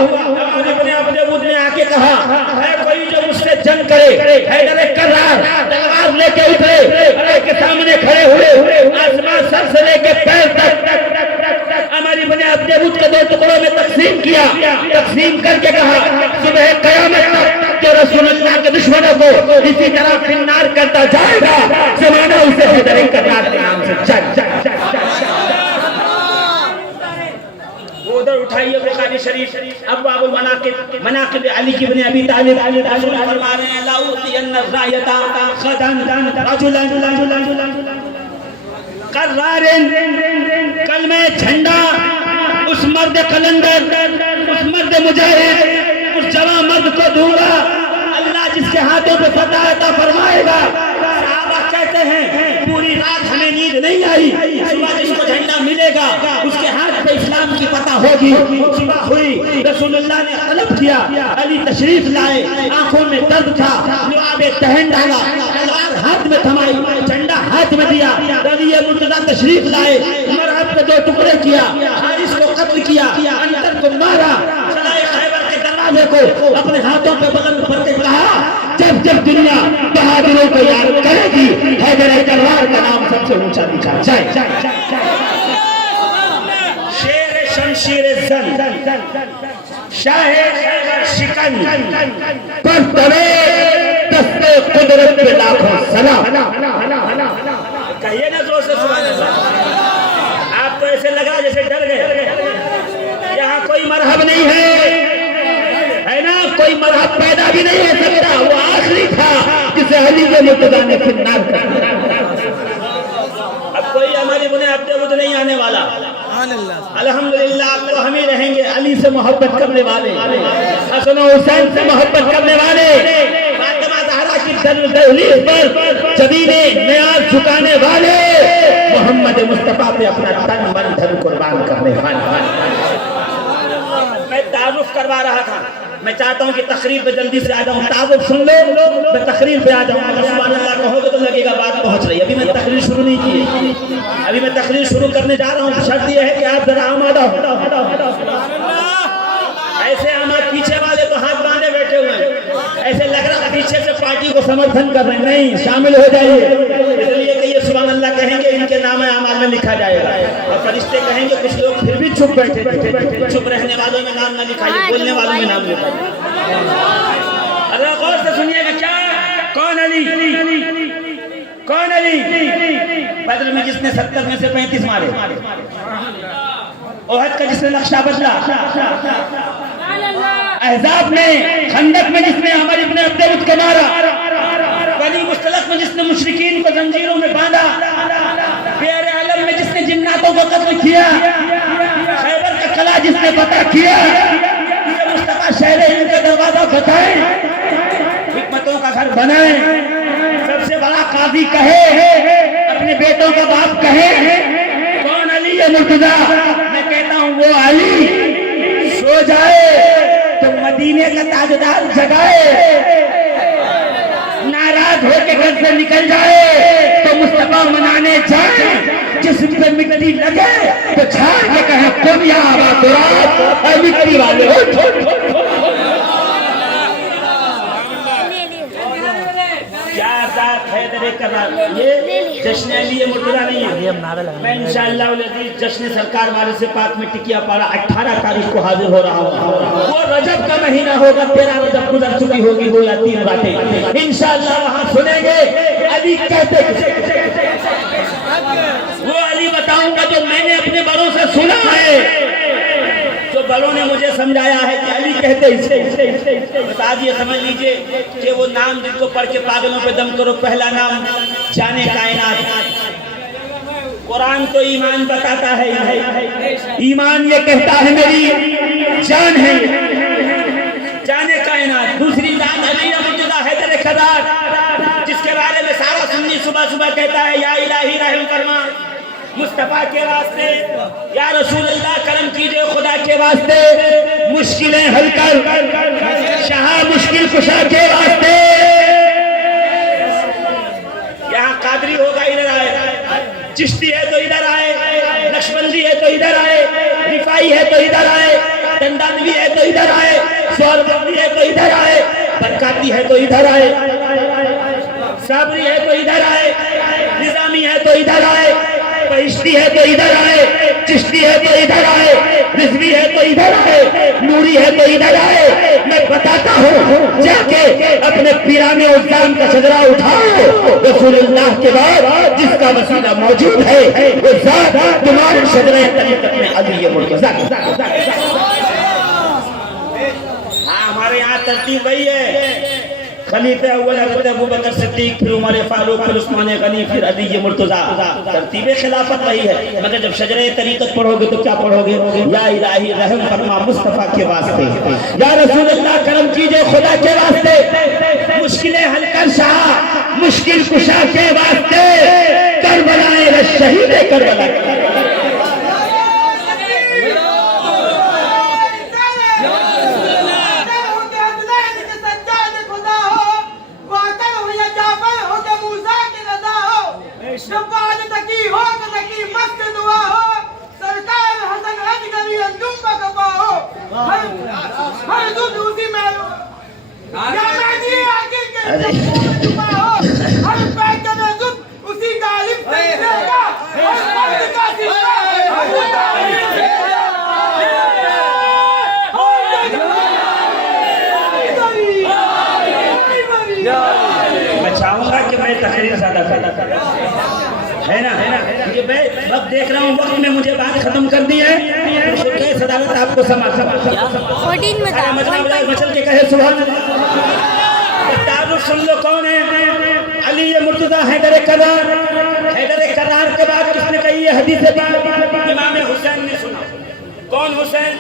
ابن عبد ود نے آ کے کہا ہے کوئی جو مجھ سے جنگ کرے، حیدر کرار تلوار لے کے اترے، علی کے سامنے کھڑے ہوئے، آسمان سر سے لے کے پیر تک ہماری بنے اپنے بدھ کے 2 ٹکڑوں میں تقسیم کیا، تقسیم کر کے کہا صبح قیامت تک جو رسول اللہ کے دشمنوں کو اسی طرح فنار کرتا جائے گا، زمانہ اسے حیدر کرار کے نام سے چل۔ وہ ادھر اٹھائیے بخاری شریف ابواب المناقب، مناقب علی کی بن ابی طالب، رسول فرما رہے ہیں لا اوتین الرایۃ غدا رجلا قرار، کل میں جھنڈا اس مرد قلندر، اس مرد مجاہد، اس جواں مرد کو دوں گا اللہ جس کے ہاتھوں پہ فتح عطا فرمائے گا۔ صحابہ کہتے ہیں پوری رات ہمیں نیند نہیں آئی، صبح جس کو جھنڈا ملے گا اس کے ہاتھ پہ اسلام کی فتح ہوگی۔ صبح ہوئی، رسول اللہ نے طلب کیا، علی تشریف لائے، آنکھوں میں درد تھا، لعاب دہن ڈالا، تلوار ہاتھ میں تھمائی، جھنڈا ہاتھ میں دیا، علی مرتضیٰ تشریف لائے، مرحب پہ 2 ٹکڑے کیا، حارث کو قتل کیا، انتر کو مارا، سلائے خیبر کے دروازے کو اپنے ہاتھوں پہ بغل پر کے کہا جب جب دنیا بہادروں کو یاد کرے گی حیدر کرار کا نام سب سے اونچا لکھا جائے۔ شیر شمشیر زن، شاہ خیبر شکن، پر ترے دست قدرت پہ لاکھوں سلام۔ کہیے نا زور سے سبحان اللہ۔ آپ تو ایسے لگا جیسے ڈر گئے، یہاں کوئی مرحب نہیں ہے نا، کوئی مرحب پیدا بھی نہیں ہو سکتا، وہ آخری تھا جسے علی مرتضیٰ نے فنار کر۔ اب کوئی ہماری بنے عبد ود نہیں آنے والا، الحمدللہ اب تو ہم ہی رہیں گے علی سے محبت کرنے والے، حسن و حسین سے محبت کرنے والے، فاطمہ زہرا کی دہلیز پر جبین نیاز جھکانے والے، محمد مصطفیٰ پہ اپنا تن من دھن قربان کرنے والے۔ میں تعارف کروا رہا تھا، میں چاہتا ہوں کہ تقریر پہ جلدی سے آ جاؤں، تعارف سن لو، میں تقریر پہ آ جاؤں، اگر سبحان اللہ کہو گے تو لگے گا بات پہنچ رہی ہے۔ ابھی میں تقریر شروع نہیں کی، ابھی میں تقریر شروع کرنے جا رہا ہوں، شرط یہ ہے کہ آپ ذرا آمادہ ہو۔ ایسے ہمارے پیچھے والے تو ہاتھ باندھے بیٹھے ہوئے ہیں، ایسے لگ رہا ہے پیچھے سے پارٹی کو سمرتھن کر رہے ہیں، نہیں، شامل ہو جائیے، اس لیے کہ یہ سبحان اللہ کہیں گے ان کے نام اعمال میں لکھا جائے گا، اور فرشتے کہیں گے کچھ لوگ پھر بھی چھپ بیٹھے تھے، چھپ رہنے والوں میں نام نہ لکھائیے، بولنے والوں میں نام لکھائیے۔ اللہ غور سے سنیے گا، کیا کون علی؟ کون علی؟ بدر میں جس نے 70 میں سے 35 مارے، احد کا جس نے نقشہ بدلا، احزاب میں خندق میں جس نے ہمارے ابن عبد ود کو مارا، بنی مصطلق میں جس نے مشرکین کو زنجیروں میں باندھا، بئر علم میں جس نے جناتوں کو قتل کیا، خیبر کا قلعہ جس نے فتح کیا، یہ مصطفیٰ شہر ہند کا دروازہ بتائیں، حکمتوں کا گھر بنائیں، سب سے بڑا قاضی کہے، اپنے بیٹوں کا باپ کہے، کون علی مرتضیٰ؟ میں کہتا ہوں وہ علی سو جائے تو مدینے کا تاجدار جگائے، ناراض ہو کے گھر سے نکل جائے تو مصطفیٰ منانے جائیں جسم پہ مٹی لگے تو چھاڑ کے کہیں تم یا آبا تراب اے مٹی والے کیا ذات حیدر کرار یہ جشن علی مرتضیٰ نہیں ہے میں انشاءاللہ العزیز جشن سرکار والے سے پاک میں ٹکیا پاڑا 18 تاریخ کو حاضر ہو رہا ہوں وہ رجب کا مہینہ ہوگا 13 رجب گزر چکی ہوگی وہ یا 3 باتیں انشاءاللہ وہاں سنیں گے علی کہتے وہ علی بتاؤں گا جو میں نے اپنے بڑوں سے سنا ہے جو بڑوں نے مجھے سمجھایا ہے کہ علی کہتے اسے بتا دیے سمجھ لیجئے کہ وہ نام جن کو پڑھ کے پاگلوں پہ دم کرو پہلا نام جانے کائنات قرآن تو ایمان بتاتا ہے ایمان یہ کہتا ہے میری جان ہے جانے کائنات دوسری جان علی مرتضیٰ حیدر کرار جس کے بارے میں سارا سنی صبح صبح کہتا ہے یا الہی رحم فرما مصطفیٰ کے واسطے یا رسول اللہ کرم کیجئے خدا کے واسطے مشکلیں حل کر شاہ مشکل کشا کے واسطے یہاں قادری ہوگا ادھر آئے چشتی ہے تو ادھر آئے نقشبندی ہے تو ادھر آئے رفائی ہے تو ادھر آئے دندانوی ہے تو ادھر آئے سوربندی ہے تو ادھر آئے برکاتی ہے تو ادھر آئے صابری ہے تو ادھر آئے نظامی ہے تو ادھر آئے بہشتی ہے تو ادھر آئے چشتی ہے تو ادھر آئے رضوی ہے تو ادھر آئے نوری ہے تو ادھر آئے میں بتاتا ہوں جا کے اپنے پیرانے عظام کا شجرہ اٹھاؤ رسول اللہ کے بعد جس کا وسیلہ موجود ہے وہ ذات تمہارے شجرہ طریقت میں علی مرتضیٰ ہاں ہمارے یہاں ترتیب وہی ہے خلیفہ اول حضرت ابوبکر صدیق پھر عمر فاروق پھر عثمان غنی پھر علی مرتضیٰ ترتیب خلافت وہی ہے مگر جب شجرہ طریقت پڑھو گے تو کیا پڑھو گے یا الہی رحم فرما مصطفیٰ کے واسطے یا رسول اللہ کرم کیجئے خدا کے واسطے مشکلیں حل کر شاہ مشکل کشا کے واسطے کربلا شہید کربلا میں چاہوں گا کہ میں تقریر زیادہ ہے نا اب دیکھ رہا ہوں وقت میں مجھے بات ختم کر دی ہے صدارت آپ کو مچل کے کہے سبحان تعارف سن لو کون ہے علی مرتضیٰ حیدر کرار حیدر کرار کے بعد کس نے کہی ہے حدیث پاک امام حسین نے سنا کون حسین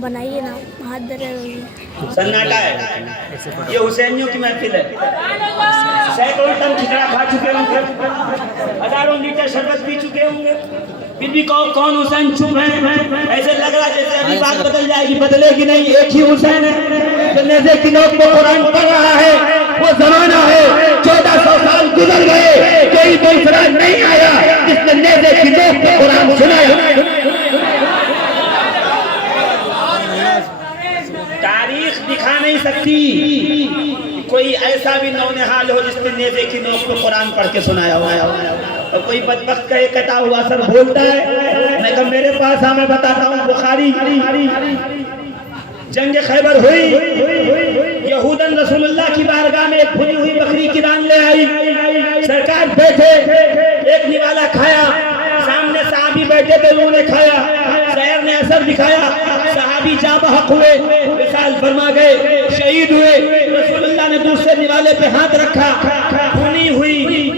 بنائیے نا ہاتھ درے ہوئی سناٹا ہے یہ حسینیوں کی محفل ہے سینکڑوں ٹن کھچڑا کھا چکے ہوں گے ہزاروں لیٹر شربت پی چکے ہوں گے پھر بھی کون حسین چپ ہے ایسے لگ رہا جیسے ابھی بات بدل جائے گی بدلے گی نہیں ایک ہی حسین ہے جو نیزے کی نوک پہ قرآن پڑھ رہا ہے وہ زمانہ ہے 1400 سال گزر گئے کوئی دوسرا نہیں آیا جس نے نیزے کی نوک پہ قرآن سنایا تاریخ دکھا نہیں سکتی کوئی ایسا بھی نونہال ہو جس نے نیزے کی نوک پہ قرآن پڑھ کے سنایا ہوا اور کوئی بدبخت کا ایک کٹا ہوا سر بولتا ہے میں کہا میرے پاس میں بتاتا ہوں بخاری جنگ خیبر ہوئی یہودن رسول اللہ کی بارگاہ میں ایک بھنی ہوئی بکری کی ران لے آئی سرکار بیٹھے ایک نوالا کھایا سامنے صحابی بیٹھے تھے انہوں نے کھایا شہر نے اثر دکھایا صحابی جاں بحق ہوئے وصال فرما گئے شہید ہوئے رسول اللہ نے دوسرے نوالے پہ ہاتھ رکھا بھنی ہوئی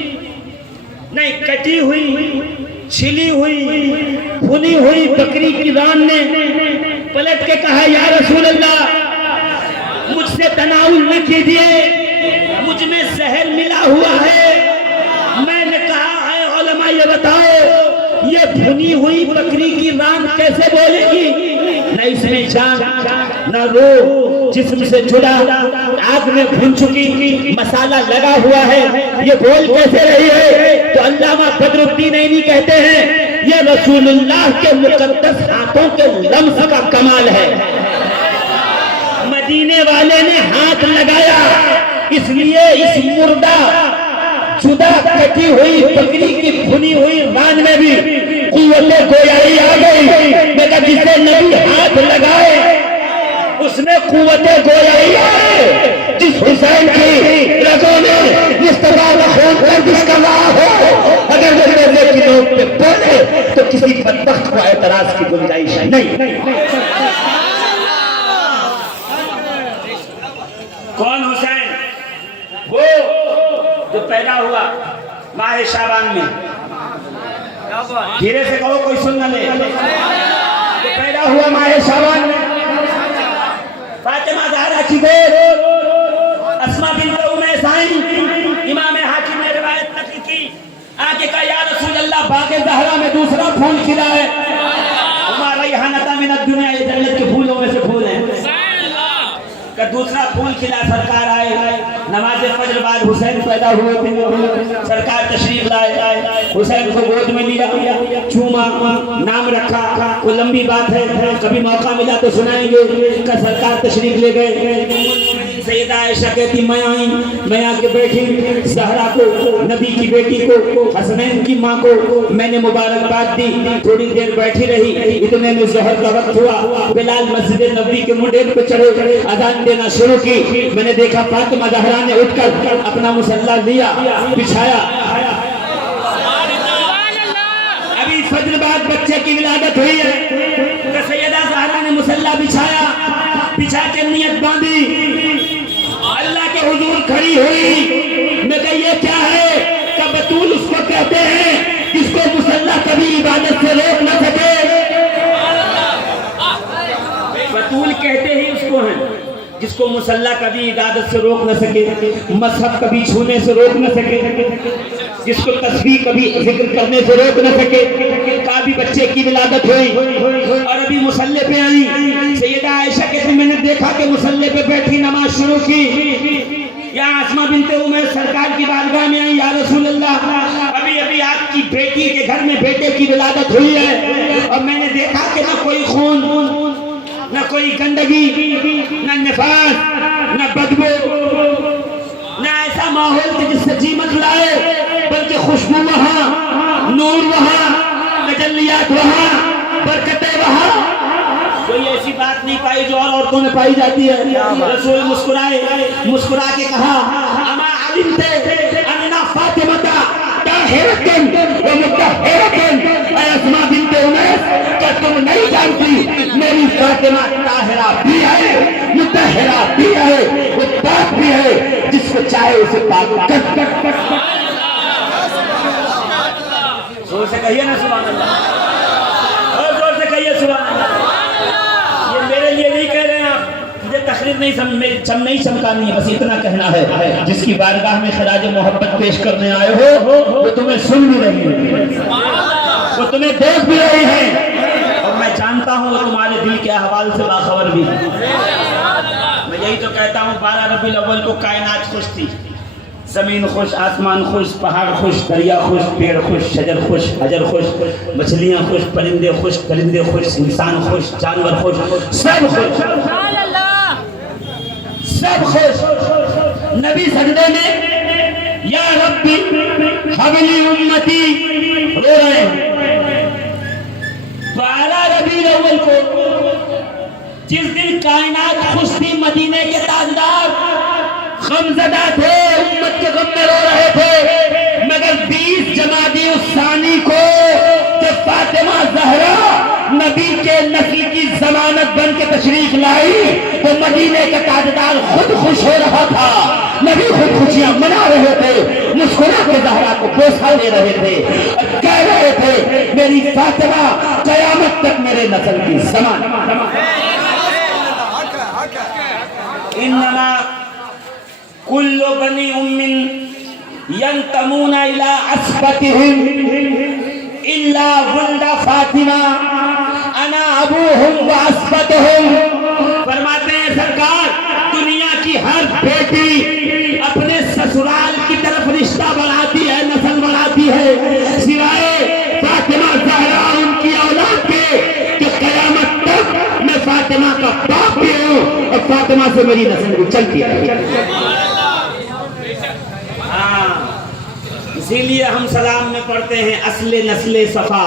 نہیں کٹی ہوئی چھلی ہوئی بھنی ہوئی بکری کی ران نے پلٹ کے کہا یا رسول اللہ مجھ سے تناول نہ کیجئے مجھ میں زہر ملا ہوا ہے میں نے کہا ہے علماء یہ بتاؤ یہ بھنی ہوئی بکری کی ران کیسے بولے گی نہ اس میں جان نہ روح جسم سے جڑا آگ میں بھون چکی، مسالہ لگا ہوا ہے، یہ بول کیسے رہی ہے؟ تو علامہ بدر الدین عینی کہتے ہیں یہ رسول اللہ کے مقدس ہاتھوں کے لمس کا کمال ہے۔ مدینے والے نے ہاتھ لگایا، اس لیے اس مردہ جدا کٹی ہوئی بکری کی بھنی ہوئی ران میں بھی قوت گویائی آ گئی۔ مگر جسے نبی ہاتھ لگائے اس میں قوت گویائی آئے۔ جس حسین کی رگوں میں مصطفیٰ کا خون گردش کر رہا ہو، اگر وہ روزے کی نوک پہ بولے تو کسی بدبخت کو اعتراض کی گنجائش نہیں۔ کون حسین؟ وہ جو پیدا ہوا ماہ شعبان میں، دھیرے سے کہو کوئی سن نہ لے، جو پیدا ہوا ماہ شعبان میں، فاطمہ زہرا کی گود، اسماء بنت امیس آئیں، امام حاکم نے روایت نقل کی، آگے کہا یا رسول اللہ باغ زہرا میں دوسرا پھول کھلا ہے، وما ریحانۃ من الدنیا، یہ جنت کے پھولوں میں سے پھول ہیں، کہ دوسرا پھول کھلا، سرکار آئے، نماز فجر بعد حسین پیدا ہوئے تھے، سرکار تشریف لائے، حسین کو گود میں لیا، چوما، نام رکھا، کوئی لمبی بات ہے، کبھی موقع ملا تو سنائیں گے، کہ سرکار تشریف لے گئے۔ سیدہ عائشہ کہتی میں آئی، میں آ کے بیٹھی، زہرا کو، نبی کی بیٹی کو، حسنین کی ماں کو میں نے مبارکباد دی، تھوڑی دیر بیٹھی رہی، اتنے میں ظہر کا وقت ہوا، بلال مسجد نبوی کے منڈیر پہ چڑھے، اذان دینا شروع کی، میں نے دیکھا فاطمہ زہرا نے اٹھ کر اپنا مصلی لیا، بچھایا، ابھی فجر بعد بچے کی ولادت ہوئی ہے، کہ سیدہ زہرا نے مصلی بچھا کے نیت باندھی، اللہ کے حضور کھڑی ہوئی، میں کہا یہ کیا ہے؟ کہ بطول اس کو کہتے ہیں جس کو مصلی کبھی عبادت سے روک نہ سکے، بطول کہتے ہی اس کو ہیں جس کو مصلی کبھی عبادت سے روک نہ سکے، مذہب کبھی چھونے سے روک نہ سکے، جس کو تسبیح کبھی ذکر کرنے سے روک نہ سکے۔ کبھی بچے کی ولادت ہوئی اور ابھی مصلی پہ آئی، سیدہ عائشہ کہتی میں نے دیکھا کہ مصلی پہ بیٹھی نماز شروع کی، یا اسماء بنت امیس سرکار کی بارگاہ میں آئی، یا رسول اللہ ابھی ابھی آپ کی بیٹی کے گھر میں بیٹے کی ولادت ہوئی ہے، اور میں نے دیکھا کہ نہ کوئی خون، نہ کوئی گندگی، نہ نفاس، نہ بدبو، نہ ایسا ماحول کہ جس سے جی مت لائے، بلکہ خوشبو وہاں، نور وہاں، تجلیات وہاں، برکتیں وہاں، کوئی ایسی بات نہیں پائی جو اور عورتوں میں پائی جاتی ہے۔ رسول مسکرائے، مسکرا کے کہا اما علمت اننا فاطمہ طاہرۃ و مطہرۃ، اے اسماء بنت امیس کیا تم نہیں جانتی میری فاطمہ طاہرہ بھی ہے، مطہرہ بھی ہے، وہ پاک بھی ہے، جس کو چاہے اسے پاک کر۔ زور سے کہیے نا سبحان اللہ، اور زور سے کہیے سبحان اللہ۔ یہ میرے لیے نہیں کہہ رہے ہیں آپ، مجھے تقریر نہیں چمکانی ہے، بس اتنا کہنا ہے جس کی بارگاہ میں خراج محبت پیش کرنے آئے ہو وہ تمہیں سن بھی رہی ہے، وہ تمہیں دیکھ بھی رہی ہے، اور میں جانتا ہوں وہ تمہارے دل کے احوال سے باخبر بھی ہے۔ میں یہی تو کہتا ہوں 12 ربیع الاول کو کائنات خوش تھی، زمین خوش، آسمان خوش، پہاڑ خوش، دریا خوش، پیڑ خوش، شجر خوش، حجر خوش، مچھلیاں خوش، پرندے خوش، پرندے خوش، انسان خوش، جانور خوش، سب خوش، سب خوش۔ نبی سجدے میں یا ربی حبلی امتی رو رہے ہیں۔ 12 ربیع الاول کو جس دن کائنات خوش تھی، مدینے کے تاجدار غمزدہ تھے، امت کے غم میں رو رہے تھے، مگر 20 جمادی الثانی کو جب فاطمہ زہرا نبی کے نسل کی ضمانت بن کے تشریف لائی تو مدینے کا تاجدار خود خوش ہو رہا تھا، نبی خود خوشیاں منا رہے تھے، مسکرا کے زہرا کو بوسہ دے رہے تھے، اور کہہ رہے تھے میری فاطمہ قیامت تک میرے نسل کی ضمانت۔ انما کل بنی ام ینتمون الى عصبتهم الا ولد فاطمہ انا ابوہم و عصبتہم۔ فرماتے ہیں سرکار دنیا کی ہر بیٹی فاطمہ کا باپ بھی ہوں اور فاطمہ سے میری نسل بھی چلتی رہے. اسی لیے ہم سلام میں پڑھتے ہیں اصل نسل صفا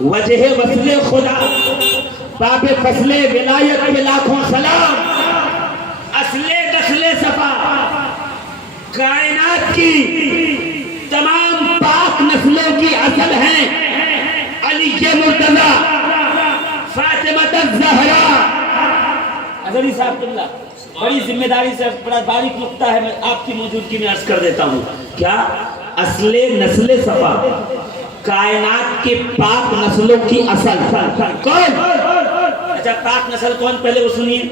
وجہ وصل خدا باب فصل ولایت کے لاکھوں سلام. اصل نسل صفا کائنات کی تمام پاک نسلوں کی اصل ہیں علی مرتضیٰ فاطمہ الزہرا. حضرت صاحب اللہ بڑی ذمہ داری سے بڑا باریک نقطہ ہے، میں آپ کی موجودگی میں عرض کر دیتا ہوں. کیا اصل نسل صفا کائنات کے پاک نسلوں کی اصل کون؟ اچھا پاک نسل کون پہلے وہ سنیے.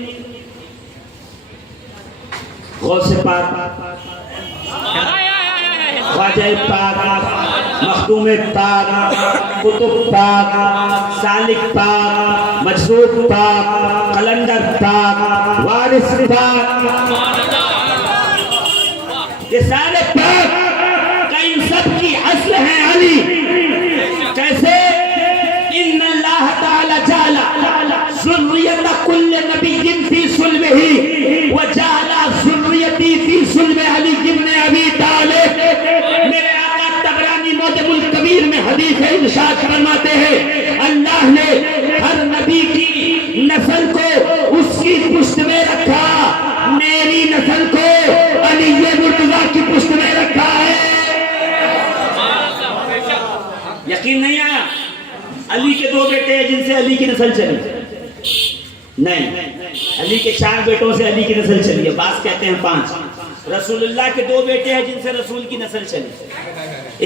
غوث پاک، خواجہ پاک، مخدوم پاک، قطب پاک، سالک پاک، مجذوب پاک، قلندر پاک، وارث پاک، یہ سارے پاک کا ان سب کی اصل ہے علی. کیسے؟ ان اللہ تعالی جعل ذریۃ کل نبی فی صلبہ وجعل ذریتی فی صلب علی ابن ابی طالب. میرے آقا طبرانی معجم الکبیر میں حدیث ارشاد فرماتے ہیں اللہ نے ہر نبی کی نسل کو اس کی پشت میں رکھا، میری نسل کو علی مرتضیٰ کی پشت میں رکھا ہے. یقین نہیں آیا؟ علی کے دو بیٹے ہیں جن سے علی کی نسل چلی نہیں، علی کے 4 بیٹوں سے علی کی نسل چلی ہے، بعض کہتے ہیں 5. رسول اللہ کے 2 بیٹے ہیں جن سے رسول کی نسل چلی،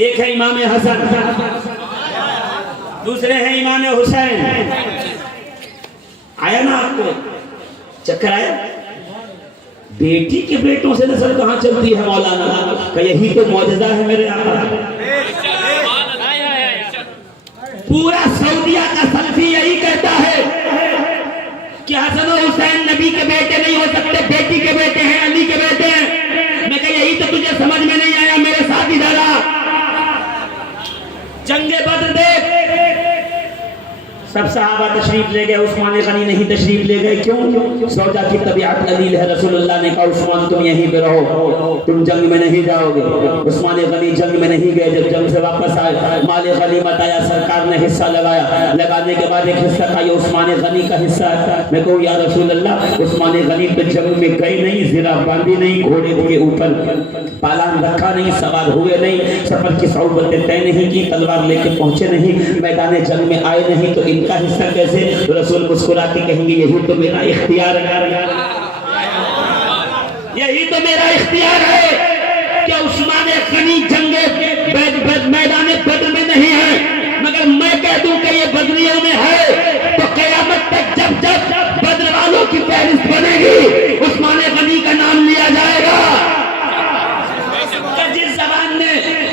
ایک ہے امام حسن، دوسرے ہیں امام حسین. آیا نا آپ کو چکر آیا؟ بیٹی کے بیٹوں سے نسل کہاں چلتی ہے مولانا؟ کہ یہی تو معجزہ ہے میرے آقا. پورا سعودیہ کا سلفی یہی کہتا ہے کہ حسن و حسین نبی کے بیٹے نہیں ہو سکتے، بیٹی کے بیٹے ہیں، علی کے بیٹے ہیں. میں کہ یہی تو تجھے سمجھ میں نہیں آیا میرے ساتھی دارا. جنگ بدر دیکھ، سب صحابہ تشریف لے گئے، عثمان غنی نہیں تشریف لے گئے. کیوں؟ سودا کی طبیعت علیل ہے. رسول اللہ نے کہا عثمان تم یہیں پہ رہو، تم جنگ میں نہیں جاؤ گے. عثمان غنی جنگ میں نہیں گئے. جب جنگ سے واپس آئے مال غنیمت آیا، سرکار نے حصہ لگایا. لگانے کے بعد ایک حصہ تھا یہ عثمان غنی کا حصہ ہے. میں کہوں یا رسول اللہ عثمان غنی تو جنگ میں گئے نہیں، زرہ باندھی نہیں، گھوڑے کے اوپر پالان رکھا نہیں، سوار ہوئے نہیں، سفر کی صعوبتیں طے نہیں کی، تلوار لے کے پہنچے نہیں، میدان جنگ میں آئے نہیں، تو ان کا حصہ کیسے؟ رسول مسکرا کے کہیں گے یہی تو میرا اختیار ہے، یہی تو میرا اختیار ہے کہ عثمان غنی جنگ میدان بدر میں نہیں ہے، مگر میں کہہ دوں کہ یہ بدریوں میں ہے. تو قیامت تک جب جب بدر والوں کی فہرست بنے گی عثمان غنی کا نام لیا جائے گا. جس زبان نے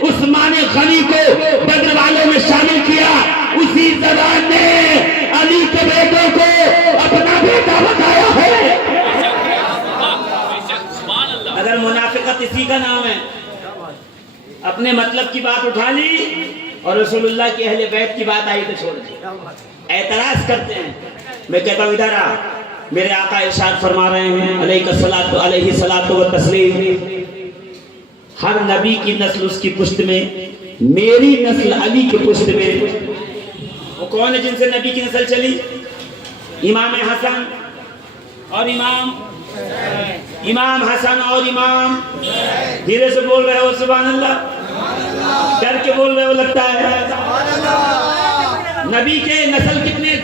عثمان غنی کو بدر والوں میں شامل کیا اسی زبان نے علی کے بیٹوں کو اپنا بیٹا بتایا ہے. اگر منافقت اسی کا نام ہے، اپنے مطلب کی بات اٹھا لی اور رسول اللہ کی اہل بیت کی بات آئی تو چھوڑ دی، اعتراض کرتے ہیں. میں کہتا ہوں ادھر آ، میرے آقا ارشاد فرما رہے ہیں علیہ الصلاۃ والتسلیم، ہر نبی کی نسل اس کی پشت میں، میری نسل علی کی پشت میں. وہ کون ہے جن سے نبی کی نسل چلی؟ امام حسن اور امام حسن اور امام. دھیرے سے بول رہے ہو سبحان اللہ، ڈر کے بول رہے ہو لگتا ہے. نبی کے نسل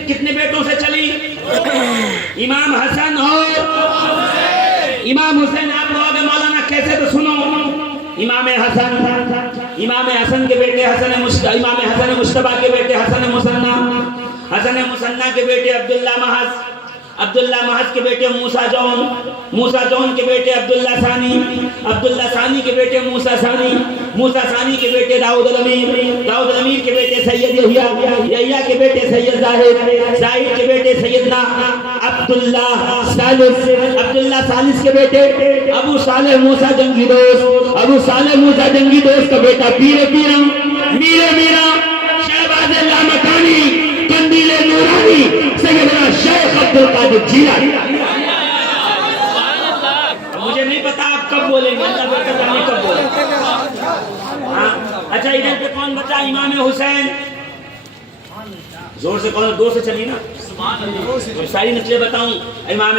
کتنے بیٹوں سے چلی؟ امام حسن اور امام حسین. آپ کہو گے مولانا کیسے؟ تو سنو. امام حسن کے بیٹے امام حسن مشتبہ کے بیٹے حسن مصنع کے بیٹے عبداللہ محض کے بیٹے موسیٰ جون کے بیٹے عبداللہ ثانی کے بیٹے موسیٰ ثانی کے بیٹے داؤد الامیر کے بیٹے سید یحییٰ کے بیٹے سید زاہد کے بیٹے سیدنا عبداللہ ثالث کے بیٹے ابو صالح موسیٰ جنگی دوست کا بیٹا پیرم میرا شہباز اللہ مکانی قندیل نورانی سیدنا شیخ عبد القادر جیلانی۔ مجھے نہیں پتا آپ کب بولیں گے، اللہ بہتر جانے کب بولیں گے۔ اچھا ادھر پہ کون بچا؟ امام حسین، زور سے کون؟ دو سے چلی نا، ساری نسلیں بتاؤں۔ امام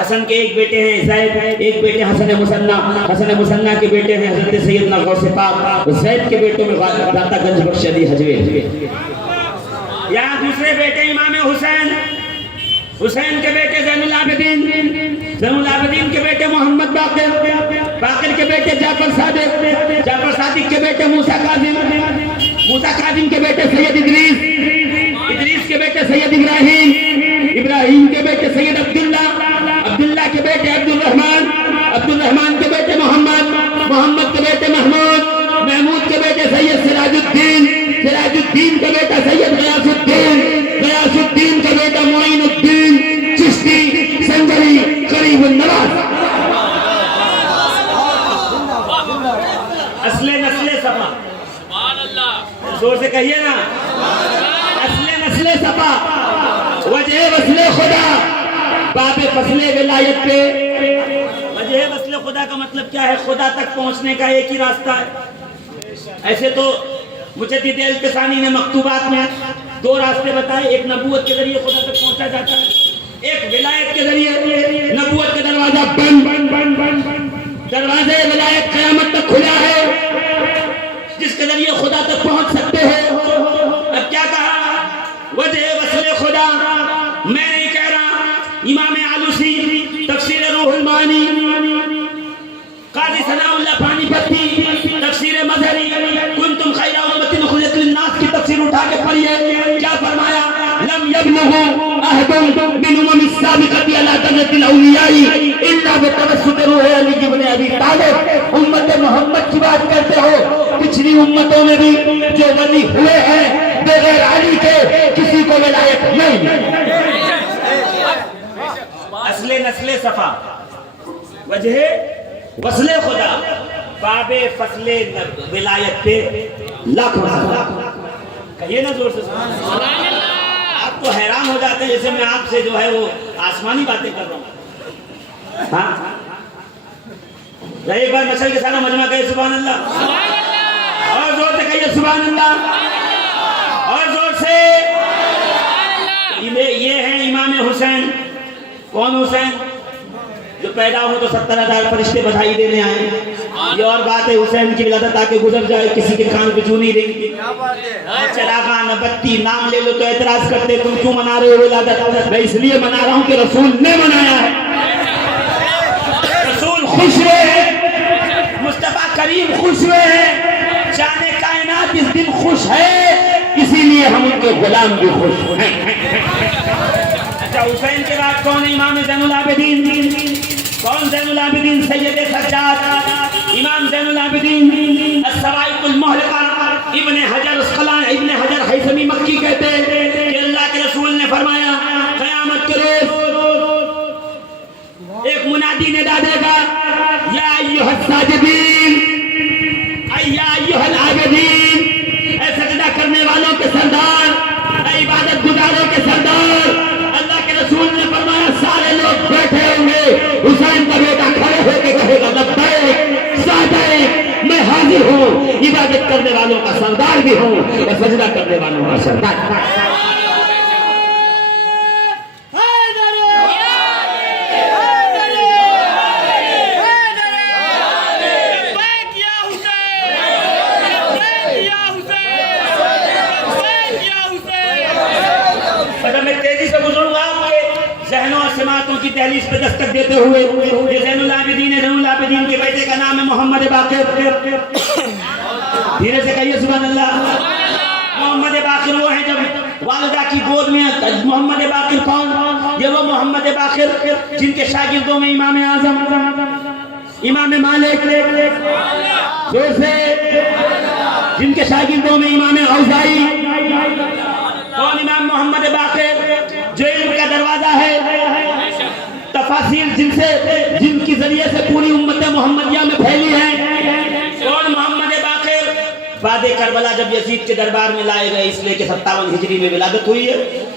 حسن کے ایک بیٹے ہیں زید، ایک بیٹے حسن مثنی، حسن مثنی کے بیٹے ہیں حضرت سیدنا غوث پاک، زید کے بیٹوں میں داتا گنج بخش علی حجویری۔ یہاں دوسرے بیٹے امام حسین، حسین کے بیٹے زین العابدین، زین العابدین کے بیٹے محمد باقر، باقر کے بیٹے جعفر صادق، جعفر صادق کے بیٹے موسیٰ کاظم، موسیٰ کاظم کے بیٹے سید ادریس، ادریس کے بیٹے سید ابراہیم، ابراہیم کے بیٹے سید عبداللہ، عبداللہ کے بیٹے عبد الرحمن، عبد الرحمن کے بیٹے محمد، محمد کے بیٹے محمود، محمود کے بیٹے سید سراج الدین، سراج الدین کے بیٹا سید غیاث الدین، غیاث الدین کا بیٹا معین الدین چشتی سنجری قریب النواز۔ اصل نسل صفا، زور سے کہیے نا، اصل نسل صفا، وجہ وصل خدا، باب فصل ولایت پہ۔ وجہ وصل خدا کا مطلب کیا ہے؟ خدا تک پہنچنے کا ایک ہی راستہ ہے۔ ایسے تو مجدد الفسانی نے مکتوبات میں دو راستے بتائے، ایک نبوت کے ذریعے خدا تک پہنچا جاتا ہے، ایک ولایت کے ذریعے۔ نبوت کا دروازہ بند، دروازے ولایت قیامت تک کھلا ہے، جس کے ذریعے خدا تک پہنچ سکتے ہو۔ اب کیا کہا؟ وجہ وصل خدا، میں نہیں کہہ رہا، امام علوسی تفسیر روح المعانی، قاضی ثناء اللہ پانی پتی تفسیر مظہری، کنتم خیر امۃ اخرجت للناس کی تفسیر اٹھا کے پڑھیے، کیا فرمایا؟ لم يبلغ احد من امم السابقۃ علی درجۃ الاولیاء الا بتوسط روح علی ابن ابی طالب۔ امت محمد کی بات کرتے ہو، پچھلی امتوں میں بھی جو ولی ہوئے ہیں بغیر علی کے کسی کو ولایت نہیں۔ اصل نسل صفا، وجہ وصل خدا، باب فصل ولایت پہ لاکھوں کہیے نا زور سے سبحان اللہ۔ آپ تو حیران ہو جاتے ہیں جیسے میں آپ سے جو ہے وہ آسمانی باتیں کر رہا ہوں۔ ہاں ایک بار مشل کے سارا مجمع کہے سبحان اللہ، اور زور سے کہیے سبحان اللہ، اور زور سے۔ یہ ہیں امام حسین۔ کون حسین؟ جو پیدا ہو تو 70,000 فرشتے بدھائی دینے آئے۔ یہ اور بات ہے حسین کی ولادت آکے گزر جائے، کسی کے کان پہ چونی رہی، چراغاں نہ بتی، نام لے لو تو اعتراض کرتے تم کیوں منا رہے ہو ولادت؟ میں اس لیے منا رہا ہوں کہ رسول نے منایا ہے، رسول خوش ہوئے ہیں، مصطفیٰ کریم خوش ہوئے ہیں، شان کائنات اس دن خوش ہے، اسی لیے ہم ان کے غلام بھی خوش ہیں۔ اچھا حسین کے بعد کون ہے؟ امام زین العابدین۔ کون زین العابدین؟ سید سجاد، امام زین العابدین الصواعق المحرقہ، ابن حجر اسقلانی، ابن حجر ہیثمی مکی کہتے ہیں کہ اللہ کے رسول نے فرمایا قیامت کے روز ایک منادی ندا دے گا، یا ایھا الساجدین، یا ایھا العابدین، اے سجدہ کرنے والوں کے سردار، اے عبادت گزاروں کے سردار۔ اللہ کے رسول نے فرمایا سارے لوگ بیٹھے ہوں گے، حسین کا بیٹا کھڑے ہو کے کہے گا لبیک سعدیک، میں حاضر ہوں، عبادت کرنے والوں کا سردار بھی ہوں اور سجدہ کرنے والوں کا سردار۔ ذہنوں اور سماعتوں کی دہلیز پہ دستک دیتے ہوئے یہ زین العابدین ہے۔ زین العابدین کے بیٹے کا نام ہے محمد باقر۔ دھیرے سے کہیے سبحان اللہ۔ محمد باقر وہ ہیں جب والدہ کی گود میں، محمد باقر کون؟ یہ وہ محمد باقر جن کے شاگردوں میں امام اعظم، امام مالک، جن کے شاگردوں میں امام اوزاعی۔ کون امام محمد باقر؟ جو علم کا دروازہ ہے، تفاسیر جن کی ذریعے سے پوری امت محمدیہ میں پھیلی ہے۔ کون محمد باقر؟ بعد کربلا جب یزید کے دربار میں لائے گئے، اس لیے کہ 57 ہجری میں ولادت ہوئی ہے،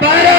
12।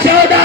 14।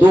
2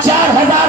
4000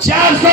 400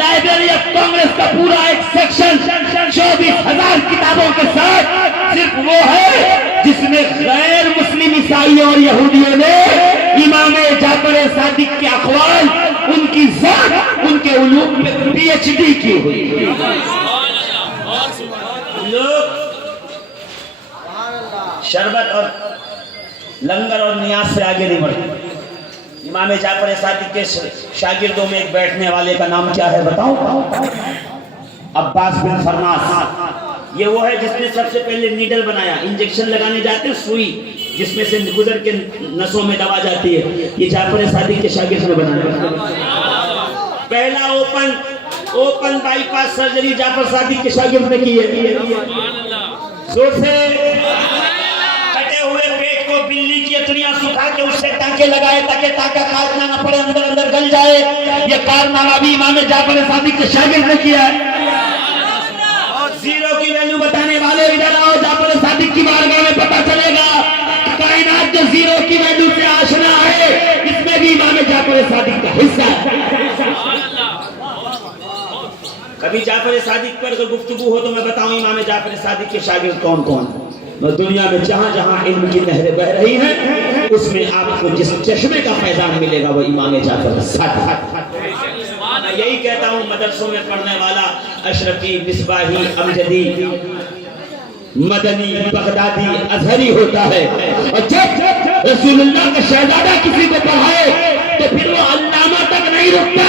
لائبریری آف کانگریس کا پورا ایک سیکشن 24,000 کتابوں کے ساتھ صرف وہ ہے جس میں غیر مسلم عیسائیوں اور یہودیوں نے امام جعفر صادق کے اقوال، ان کی ذات، ان کے علوم میں PhD کی ہوئی. لوگ شربت اور لنگر اور نیاز سے آگے نہیں بڑھتے. امام جعفر صادق کے شاگردوں میں ایک بیٹھنے والے کا نام کیا ہے بتاؤ؟ عباس بن فرناس. یہ وہ ہے جس نے سب سے پہلے نیڈل بنایا. انجیکشن لگانے جاتے ہیں سوئی جس میں سے گزر کے نسوں میں دوا جاتی ہے، یہ جعفر صادق کے شاگرد نے بنایا. پہلا اوپن بائی پاس سرجری جعفر صادق کے شاگرد نے کی ہے. زور سے کٹے ہوئے پیٹ کو بلی کی اتڑیاں سکھا کے اس سے ٹانکے لگائے تاکہ ٹانکا کاٹنا نہ پڑے، اندر گل جائے. یہ کارنامہ بھی امام جعفر صادق کے شاگرد نے کیا ہے. اور زیرو کی ویلیو بتانے والے ادھر آؤ، جعفر صادق کی بارگاہ میں پتہ چلے گا کائنات جو زیرو کی ویلیو سے آشنا ہے اس میں بھی امام جعفر صادق کا حصہ ہے. کبھی جعفر صادق پر اگر گفتگو ہو تو میں بتاؤں امام جعفر صادق کے شاگرد کون کون ہیں. دنیا میں جہاں جہاں علم کی نہریں بہ رہی ہیں اس میں آپ کو جس چشمے کا فیضان ملے گا وہ امام جعفر صادق. میں یہی کہتا ہوں مدرسوں میں پڑھنے والا اشرفی، مصباحی، امجدی، مدنی، بغدادی، ازہری ہوتا ہے، اور جب رسول اللہ کا شہزادہ کسی کو پڑھائے تو پھر وہ علامہ تک نہیں رکتا،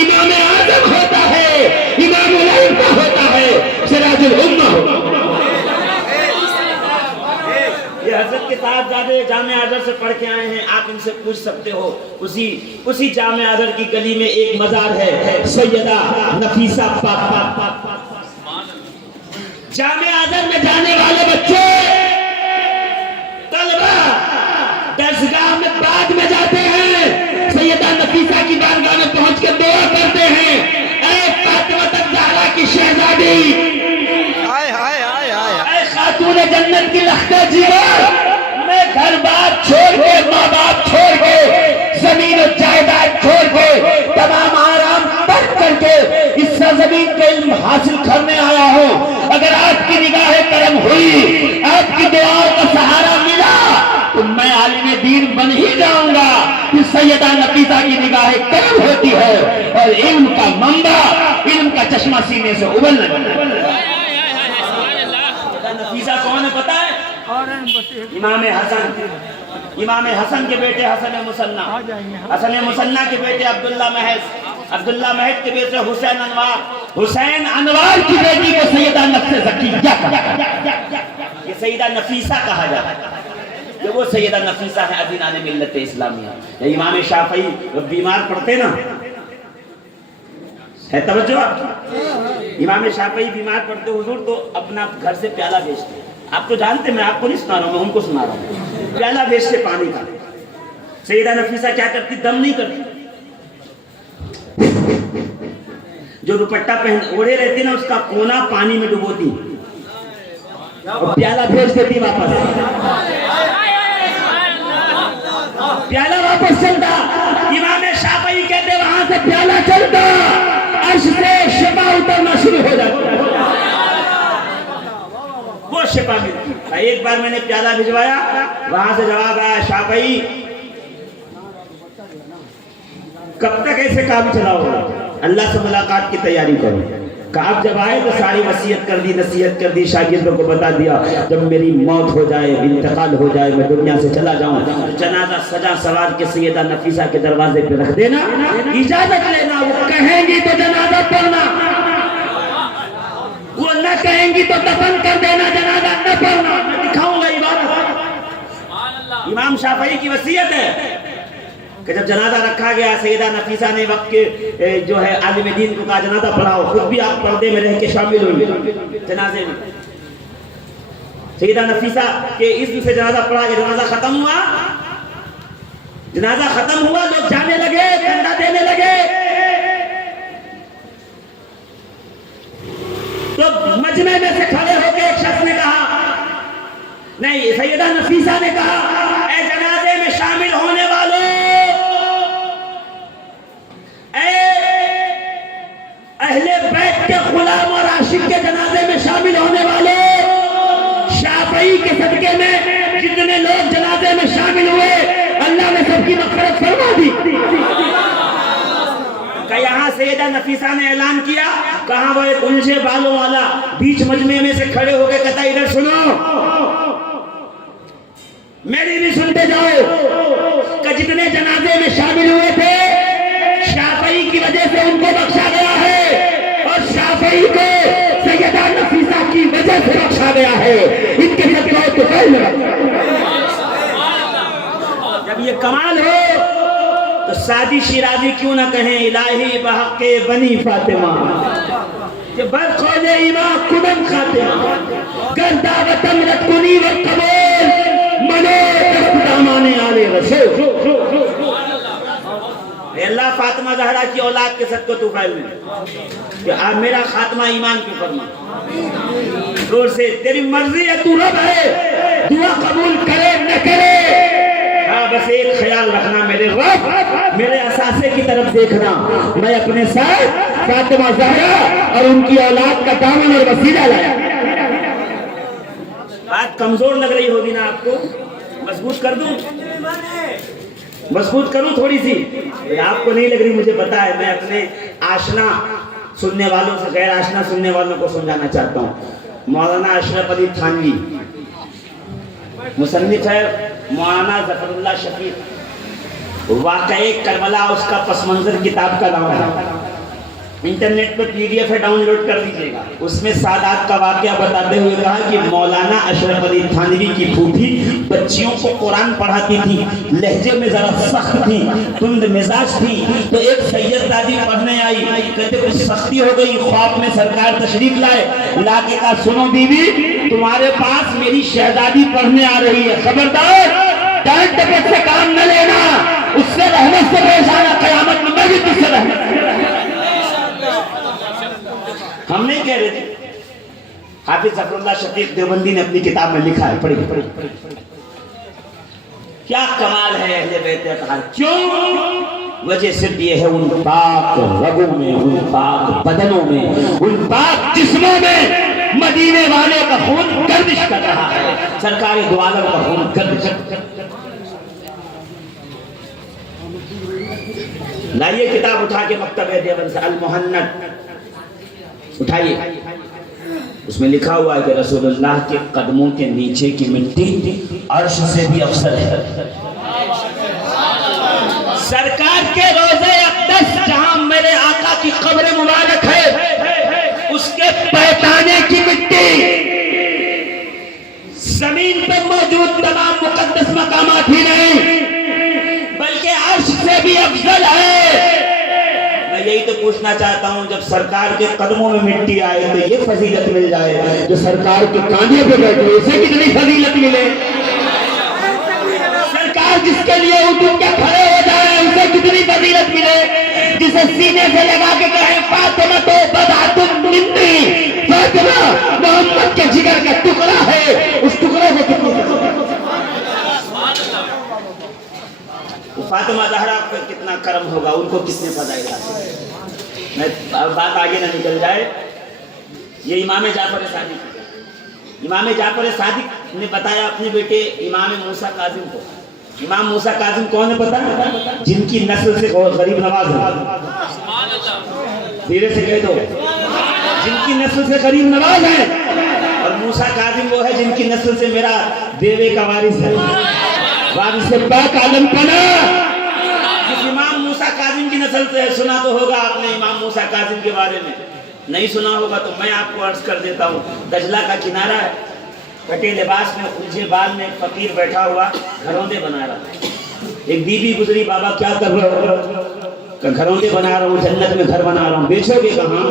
امام اعظم ہوتا ہے، امام الائمہ ہوتا ہے، سراج الامہ ہوتا ہے. یہ حضرت کے صاحبزادے جامع ازہر سے پڑھ کے آئے ہیں، آپ ان سے پوچھ سکتے ہو. اسی جامع ازہر کی گلی میں ایک مزار ہے، سیدہ نفیسہ پاک. جامع ازہر میں جانے والے بچے طلبہ درسگاہ میں بعد میں جاتے ہیں، سیدہ نفیسہ کی بارگاہ میں پہنچ کے دعا کرتے ہیں، اے فاطمہ الزہرا کی شہزادی، اے خاتون جنت کی لختہ جگر، میں گھر بار چھوڑ کے، ماں باپ چھوڑ کے، زمین و جائیداد چھوڑ کے، تمام آرام ترک کر کے اس سرزمین پہ علم حاصل کرنے آیا ہوں. اگر آپ کی نگاہ کرم ہوئی، آپ کی دعاؤں کا سہارا ملا تو میں عالم دین بن ہی جاؤں گا. پھر سیدہ نفیسہ کی نگاہ کرم ہوتی ہے اور علم کا منبع، علم کا چشمہ سینے سے ابلنے لگتا ہے. نفیسہ کون ہے پتہ ہے؟ امام حسن کے بیٹے حسن مصنع، حسن مصنع کے بیٹے عبداللہ محض کے بیٹے حسین انوار کی بیٹی کو سیدہ نفس زکیہ کہا. یہ سیدہ نفیسہ کہا جاتا ہے. یہ وہ سیدہ نفیسہ ہے ادینان ملت اسلامیہ. یہ امام شافعی جب بیمار پڑتے نا، ہے توجہ، امام شافعی بیمار پڑتے حضور تو اپنا گھر سے پیالہ بیچتے. آپ تو جانتے، میں آپ کو نہیں سنا رہا ہوں، میں ان کو سنا رہا ہوں. پیالہ بیچتے پانی کا. سیدہ نفیسہ کیا کرتی؟ دم نہیں کرتی. جو دوپٹہ اوڑھے رہتی نا اس کا کونا پانی میں ڈبوتی اور پیالہ بھیج دیتی واپس. پیالہ واپس چلتا. امام شافعی کہتے وہاں سے پیالہ چلتا، عرش سے شفا اترنا شروع ہو جاتا، وہ شفا ملتی. ایک بار میں نے پیالہ بھجوایا، وہاں سے جواب آیا شافعی کب تک ایسے کام چلاؤ گے؟ اللہ سے ملاقات کی تیاری کرو. کہا اب جب آئے تو ساری وصیت کر دی، نصیحت کر دی، شاگردوں کو بتا دیا جب میری موت ہو جائے، انتقال ہو جائے، میں دنیا سے چلا جاؤں، جنازہ سجا سوار کے سیدہ نفیسہ کے دروازے پہ رکھ دینا، اجازت لینا. وہ کہیں گی تو جنازہ پڑھنا، وہ نہ کہیں گی تو دفن کر دینا، جنازہ نہ پڑھنا. میں دکھاؤں گا عبادت. امام شافعی کی وصیت ہے کہ جب جنازہ رکھا گیا، سیدہ نفیسہ نے وقت کے جو ہے عالم دین کو کہا جنازہ پڑھاؤ، خود بھی آپ پردے میں رہ کے شامل ہوئے جنازے میں. سیدہ نفیسہ کے اذن سے جنازہ پڑھا گیا. جنازہ ختم ہوا، جنازہ ختم ہوا، لوگ جانے لگے، کندھا دینے لگے تو مجمع میں سے کھڑے ہو کے ایک شخص نے کہا، نہیں، سیدہ نفیسہ نے کہا، اے جنازے میں شامل ہونے والوں، اے مغفرت فرما دی. کہ یہاں سیدہ نفیسہ نے اعلان کیا, کہاں وہ ایک الجھے بالوں والا بیچ مجمع میں سے کھڑے ہو کے کہتا ادھر سنو, میری بھی سنتے جاؤ, کہ جتنے جنازے میں شامل ہوئے تھے شافعی کی وجہ سے ان کو بخشا گیا ہے, اور شافعی کو سیدہ نفیسہ کی وجہ سے بخشا گیا ہے. ان کے صدقہ تو کوئی نہیں. جب یہ کمال ہو تو سعدی شیرازی کیوں نہ کہیں الہی بحق بنی فاطمہ, کہ برخوض ایمان کدم خاتمہ, گردہ وطن رتکنی والقبول منو دست دامان آل رسول. اے اللہ فاطمہ زہرا کی اولاد کے صدقہ تو فائل میں, کہ آپ میرا خاتمہ ایمان کی فرما. زور سے تیری مرضی ہے, تو رب ہے, دعا قبول کرے نہ کرے, ہاں بس ایک خیال رکھنا میرے رب, میرے اثاثے کی طرف دیکھنا, میں اپنے ساتھ فاطمہ زہرا اور ان کی اولاد کا دامن اور وسیلہ لایا. بات کمزور لگ رہی ہوگی نا آپ کو, مضبوط کر دوں, مضبوط کروں تھوڑی سی؟ آپ کو نہیں لگ رہی مجھے پتا ہے. میں اپنے آشنا سننے والوں سے غیر آشنا سننے والوں کو سمجھانا چاہتا ہوں. مولانا اشرف علی تھانوی مصنف ہے, مولانا ظفر اللہ شفیق, واقعہ کربلا اس کا پس منظر کتاب کا نام ہے. انٹرنیٹ پر PDF ہے, ڈاؤن لوڈ کر دیجئے گا. اس میں سادات کا واقعہ بتاتے ہوئے کہا کہ مولانا اشرف علی تھانوی کی پھوپھی بچیوں کو قرآن پڑھاتی تھی, لہجے میں ذرا سخت تھی, تند مزاج تھی. تو ایک سید دادی پڑھنے آئی, کہتے کچھ سختی ہو گئی, خواب میں سرکار تشریف لائے, لا کے کہا سنو بی بی, تمہارے پاس میری شہزادی پڑھنے آ رہی ہے, خبردار ڈانٹ ڈپٹ سے کام نہ لینا, اس سے رحمت سے پیش آنا, قیامت میں بھی تجھ سے رحمت. ہم نہیں کہہ رہے تھے, حافظ ظفر اللہ شفیق دیوبندی نے اپنی کتاب میں لکھا ہے, پڑھی. کیا کمال ہے اہل بیت اطہار. کیوں؟ وجہ صرف یہ ہے ان پاک رگوں میں, ان پاک بدنوں میں, ان پاک جسموں میں مدینے والے کا خون گردش کر رہا ہے, سرکار دو عالم کا خون گردش کر رہا ہے. لائیے کتاب اٹھا کے مکتبہ دیوبند سے, المہند اٹھائیے. اس میں لکھا ہوا ہے کہ رسول اللہ کے قدموں کے نیچے کی مٹی عرش سے بھی افضل ہے. سرکار کے روضہ اقدس جہاں میرے آقا کی قبر مبارک ہے, اس کے پیتانے کی مٹی زمین پر موجود تمام مقدس مقامات ہی نہیں بلکہ عرش سے بھی افضل ہے. میں یہی تو پوچھنا چاہتا ہوں, جب سرکار کے قدموں میں مٹی آئے تو یہ فضیلت مل جائے, جو سرکار کے کاندھے پہ بیٹھے اسے کتنی فضیلت ملے. سرکار جس کے لیے اٹھ کے کھڑے ہو جائے اسے کتنی فضیلت ملے, جسے سینے سے لگا کے کہیں فاطمہ تو بضعۃ منی, فاطمہ محمد کے جگر کا ٹکڑا ہے, اس ٹکڑے کو کتنی فضیلت. فاطمہ زہرا پر کتنا کرم ہوگا, ان کو کتنے فضائل. میں بات آگے نہ نکل جائے. یہ امام جعفر صادق, امام جعفر صادق نے بتایا اپنے بیٹے امام موسیٰ کاظم کو. امام موسیٰ کاظم کون ہے پتا, جن کی نسل سے غریب نواز ہے. دھیرے سے کہہ دو, جن کی نسل سے غریب نواز ہے, اور موسیٰ کاظم وہ ہے جن کی نسل سے میرا بیوے کا وارث ہے, وارث پاک عالم پنا. جس امام موسیٰ کاظم کی نسل سے سنا تو ہوگا آپ نے امام موسیٰ کاظم کے بارے میں, نہیں سنا ہوگا تو میں آپ کو عرض کر دیتا ہوں. دجلہ کا کنارہ ہے, کٹے لباس میں الجھے بال میں ایک فقیر بیٹھا ہوا گھروندے بنا رہا. ایک بی بی گزری, بابا کیا کر رہے ہو, کہ گھروندے بنا رہا ہوں, جنت میں گھر بنا رہا ہوں. بیچو گے کہاں,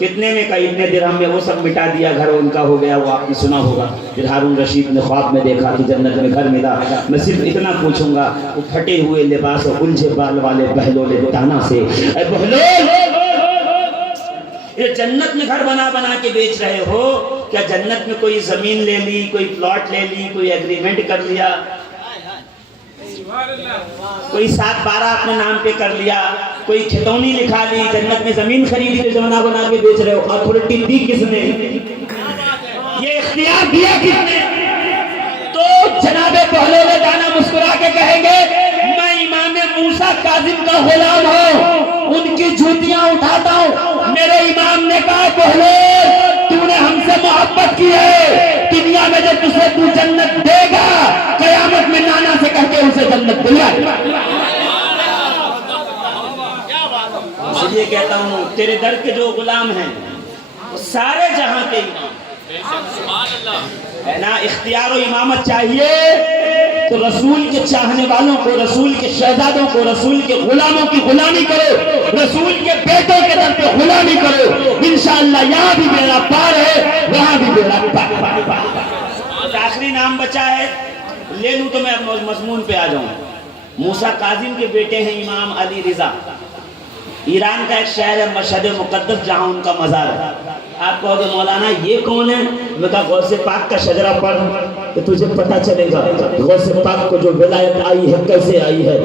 کتنے میں, کا اتنے درہم میں. وہ سب مٹا دیا, گھر ان کا ہو گیا. وہ آپ نے سنا ہوگا, پھر ہارون رشید نے خواب میں دیکھا کہ جنت میں گھر ملا. میں صرف اتنا پوچھوں گا, وہ پھٹے ہوئے لباس اور الجھے بال والے بہلولے تانا سے, اے بہلول, یہ جنت میں گھر بنا بنا کے بیچ رہے ہو, کیا جنت میں کوئی زمین لے لی, کوئی پلاٹ لے لی, کوئی ایگریمنٹ کر لیا, کوئی 7/12 اپنے نام پہ کر لیا, کوئی کھتونی لکھا لی, جنت میں زمین خریدی تو جمنا بنا کے بیچ رہے ہو. اتھارٹی دی کس نے, یہ اختیار دیا کس نے؟ تو جناب بہلول دانا مسکرا کے کہیں گے, میں امام امام موسیٰ کاظم کا غلام ہوں، ان کی جوتیاں اٹھاتا ہوں۔ میرے امام نے کہا بہلول تو نے ہم سے محبت کی ہے، دنیا میں جب تجھے تو جنت دے گا قیامت میں نانا سے کہہ کے اسے جنت دلوا۔ اس لیے کہتا ہوں تیرے در کے جو غلام ہیں وہ سارے جہاں کے امام ہے نا۔ اختیار و امامت چاہیے تو رسول کے چاہنے والوں کو، رسول کے شہزادوں کو، رسول کے غلاموں کی غلامی کرو، رسول کے بیٹوں کے در پہ غلامی کرو، انشاءاللہ یہاں بھی میرا پار ہے، وہاں بھی میرا پار۔ آخری نام بچا ہے، لے لوں تو میں مضمون پہ آ جاؤں۔ موسیٰ کاظم کے بیٹے ہیں امام علی رضا۔ ایران کا ایک شہر ہے مشہد مقدس جہاں ان کا مزار ہے۔ آپ کہو گے مولانا یہ کون ہے؟ میں کہا غوث پاک کا شجرہ پڑھ کہ تجھے پتہ چلے گا غوث پاک کو جو ولایت آئی ہے کیسے آئی ہے۔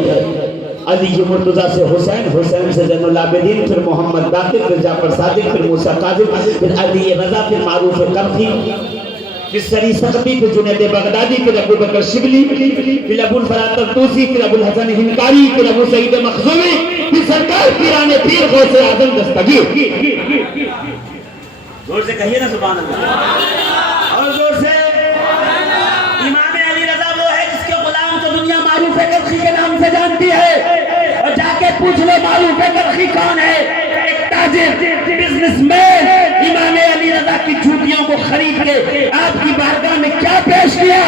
علی مرتضیٰ سے حسین، حسین سے زین العابدین، پھر محمد باقر، پھر جعفر صادق، پھر موسیٰ کاظم، پھر علی رضا، پھر معروف کرخی، پھر سری سختی، پھر جنید بغدادی، پھر ابو بکر شبلی، پھر ابو الفرات طرطوسی، پھر ابو الحسن ہندکاری، پھر ابو سعید مخزومی، پھر سرکار پیران پیر غوث اعظم دستگیر۔ زور سے کہیے نا سبحان اللہ، اور زور سے۔ امام علی رضا وہ ہے جس کے غلام تو دنیا معروف کرخی کے نام سے جانتی ہے، اور جا کے پوچھ لو معروف کرخی کون ہے؟ ایک تاجر، بزنس مین۔ امام علی رضا کی جوتیوں کو خرید کے آپ کی بارگاہ میں کیا پیش کیا؟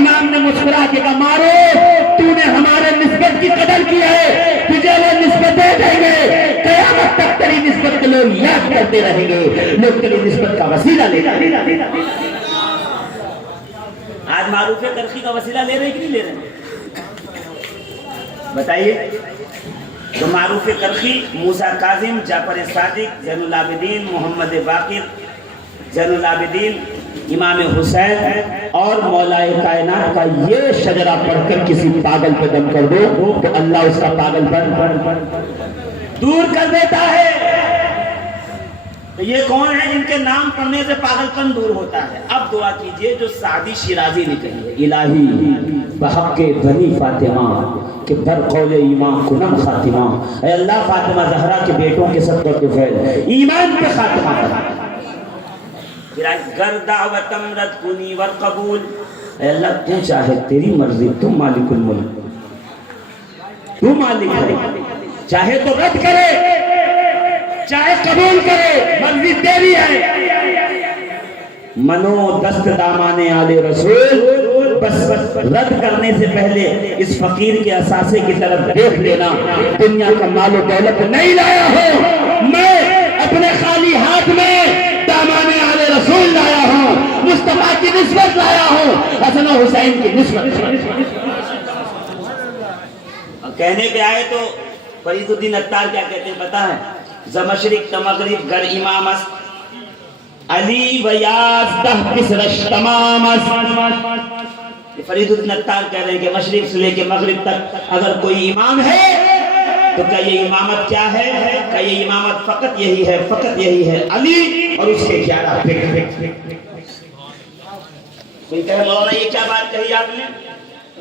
امام نے مسکرا کے کہا معروف تو نے ہمارے نسبت کی قدر کی ہے، تجھے وہ نسبت دے دیں گے، قیامت تک تیری نسبت کے لوگ یاد کرتے رہیں گے، لوگ تیری نسبت کا وسیلہ لے رہے۔ آج معروف کرخی کا وسیلہ لے رہے ہیں کہ نہیں لے رہے ہیں؟ بتائیے۔ تو معروف کرخی، موسیٰ کاظم، جعفر صادق، زین العابدین، محمد باقر، زین العابدین، امام حسین اور مولا کائنات کا یہ شجرہ پڑھ کر کسی پاگل پہ دم کر دو تو اللہ اس کا پاگل پن دور کر دیتا ہے۔ تو یہ کون ہے جن کے نام پڑھنے سے پاگل پن دور ہوتا ہے؟ اب دعا کیجئے جو سعدی شیرازی نے کہی ہے، الہی بحق بنی فاطمہ کہ در قول ایمان کنم خاتمہ، اے اللہ فاطمہ زہرا کے بیٹوں کے صدقہ کے فیض ایمان پہ خاتمہ کر۔ گر دعوتم رد کنی ورقبول، اے اللہ تو چاہے تیری مرضی، تو مالک الملک، تو مالک ہے، چاہے تو رد کرے چاہے قبول کرے، مرضی تیری ہے۔ منو دست دامان آل رسول، بس رد کرنے سے پہلے اس فقیر کے اثاثے کی طرف دیکھ لینا، دنیا کا مال و دولت نہیں لایا ہوں میں، اپنے خالی ہاتھ میں دامان آل رسول لایا ہوں، مصطفیٰ کی نسبت لایا ہوں، حسن و حسین کی نسبت۔ کہنے پہ آئے تو فرید الدین عطار کیا کہتے ہیں پتہ ہے؟ زمشرق تمغرب گر امام است علی و یازدہ کسرش تمام است۔ فرید الدین عطار کہہ رہے ہیں کہ مشرق سے لے کے مغرب تک اگر کوئی امام ہے تو کیا یہ امامت کیا ہے؟ کیا یہ امامت فقط یہی ہے، فقط یہی ہے علی اور اس کے 11 بیٹے۔ کوئی کہے مولانا یہ کیا بات کہی آپ نے؟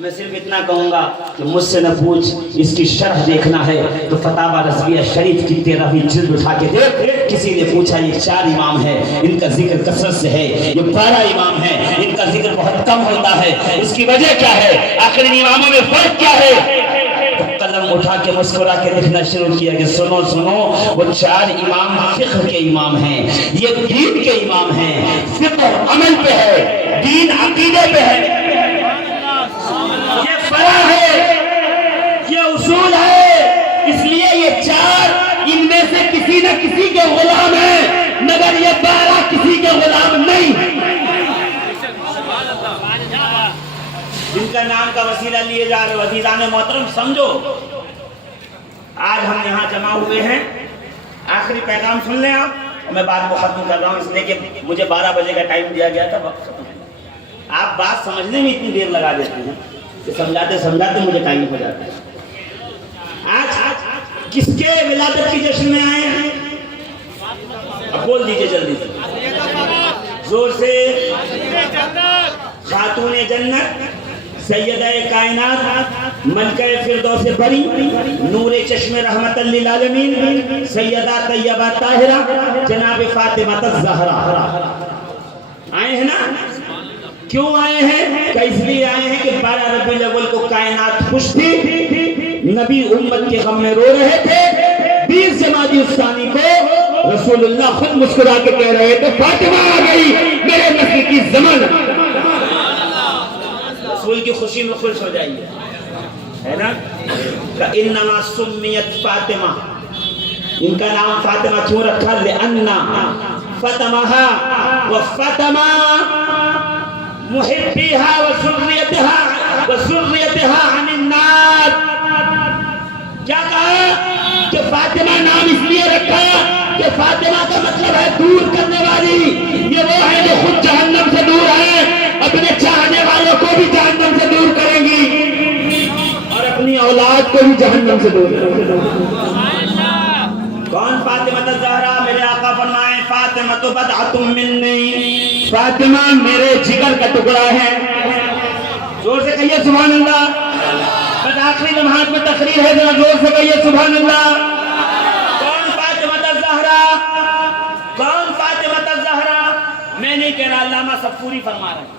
میں صرف اتنا کہوں گا کہ مجھ سے نہ پوچھ، اس کی شرح دیکھنا ہے تو فتاوی رضویہ شریف کی 13ویں جلد اٹھا کے دیکھ۔ کسی نے پوچھا یہ 4 امام ہے، ان کا ذکر کثرت سے ہے، یہ 12 امام ہے، ان کا ذکر بہت کم ہوتا ہے، اس کی وجہ کیا ہے؟ آخر ان اماموں میں فرق کیا ہے؟ قلم اٹھا کے مسکرا کے لکھنا شروع کیا کہ سنو سنو، وہ 4 امام فقہ کے امام ہیں، یہ دین کے امام ہیں، فقہ عمل پہ ہے، دین عقیدے پہ ہے، یہ فرع ہے، یہ اصول ہے، اس لیے یہ 4 ان میں سے کسی نہ کسی کے غلام ہیں، مگر یہ 12 کسی کے غلام نہیں۔ جن کا نام کا وسیلہ لیے جا رہے ہو عزیزان محترم سمجھو، آج ہم یہاں جمع ہوئے ہیں، آخری پیغام سن لیں آپ، میں بات کو ختم کر رہا ہوں اس لیے کہ مجھے 12 بجے کا ٹائم دیا گیا تھا، وقت ختم ہے۔ آپ بات سمجھنے میں اتنی دیر لگا دیتے ہیں کہ سمجھاتے سمجھاتے مجھے ٹائم ہو جاتا ہے۔ آج کس کے ولادت کی جشن میں آئے ہیں؟ اب بول دیجئے جلدی سے، زور سے۔ خاتون جنت سیدہ کائنات ملکہ فردوس بری نور چشم رحمت للعالمین سیدہ طیبہ طاہرہ جناب فاطمہ الزہرا آئے ہیں نا؟ کیوں آئے ہیں؟ کہ اس لیے آئے ہیں کہ 12 ربیع الاول کو کائنات خوش تھی، نبی امت کے غم میں رو رہے تھے، 20 جمادی الثانی کو رسول اللہ خود مسکرا کے کہہ رہے تھے فاطمہ آ گئی میرے نسل کی ضمانت۔ رسول کی خوشی میں خوش ہو جائیے، ہے نا؟ انما سمیت فاطمہ، ان کا نام فاطمہ کیوں رکھا؟ لأنّا فتمہا وفتمہ محبیہا وسریتہا عن النار۔ کیا کہا کہ فاطمہ نام اس لیے رکھا کہ فاطمہ کا مطلب ہے دور کرنے والی، یہ وہ ہے جو خود جہنم سے دور ہے، اپنے چاہنے والوں کو بھی جہنم سے دور کریں گی اور اپنی اولاد کو بھی جہنم سے دور کریں گی۔ کون فاطمہ الزہرا؟ میرے آقا فرمائیں فاطمہ تو بضعۃ منی، فاطمہ میرے جگر کا ٹکڑا ہے۔ زور سے کہیے سبحان اللہ۔ بس آخری لمحات میں تقریر ہے، ذرا زور سے کہیے سبحان اللہ۔ کون فاطمہ الزہرا؟ کون فاطمہ الزہرا؟ میں نہیں کہہ رہا، علامہ صفوری فرما رہے ہیں۔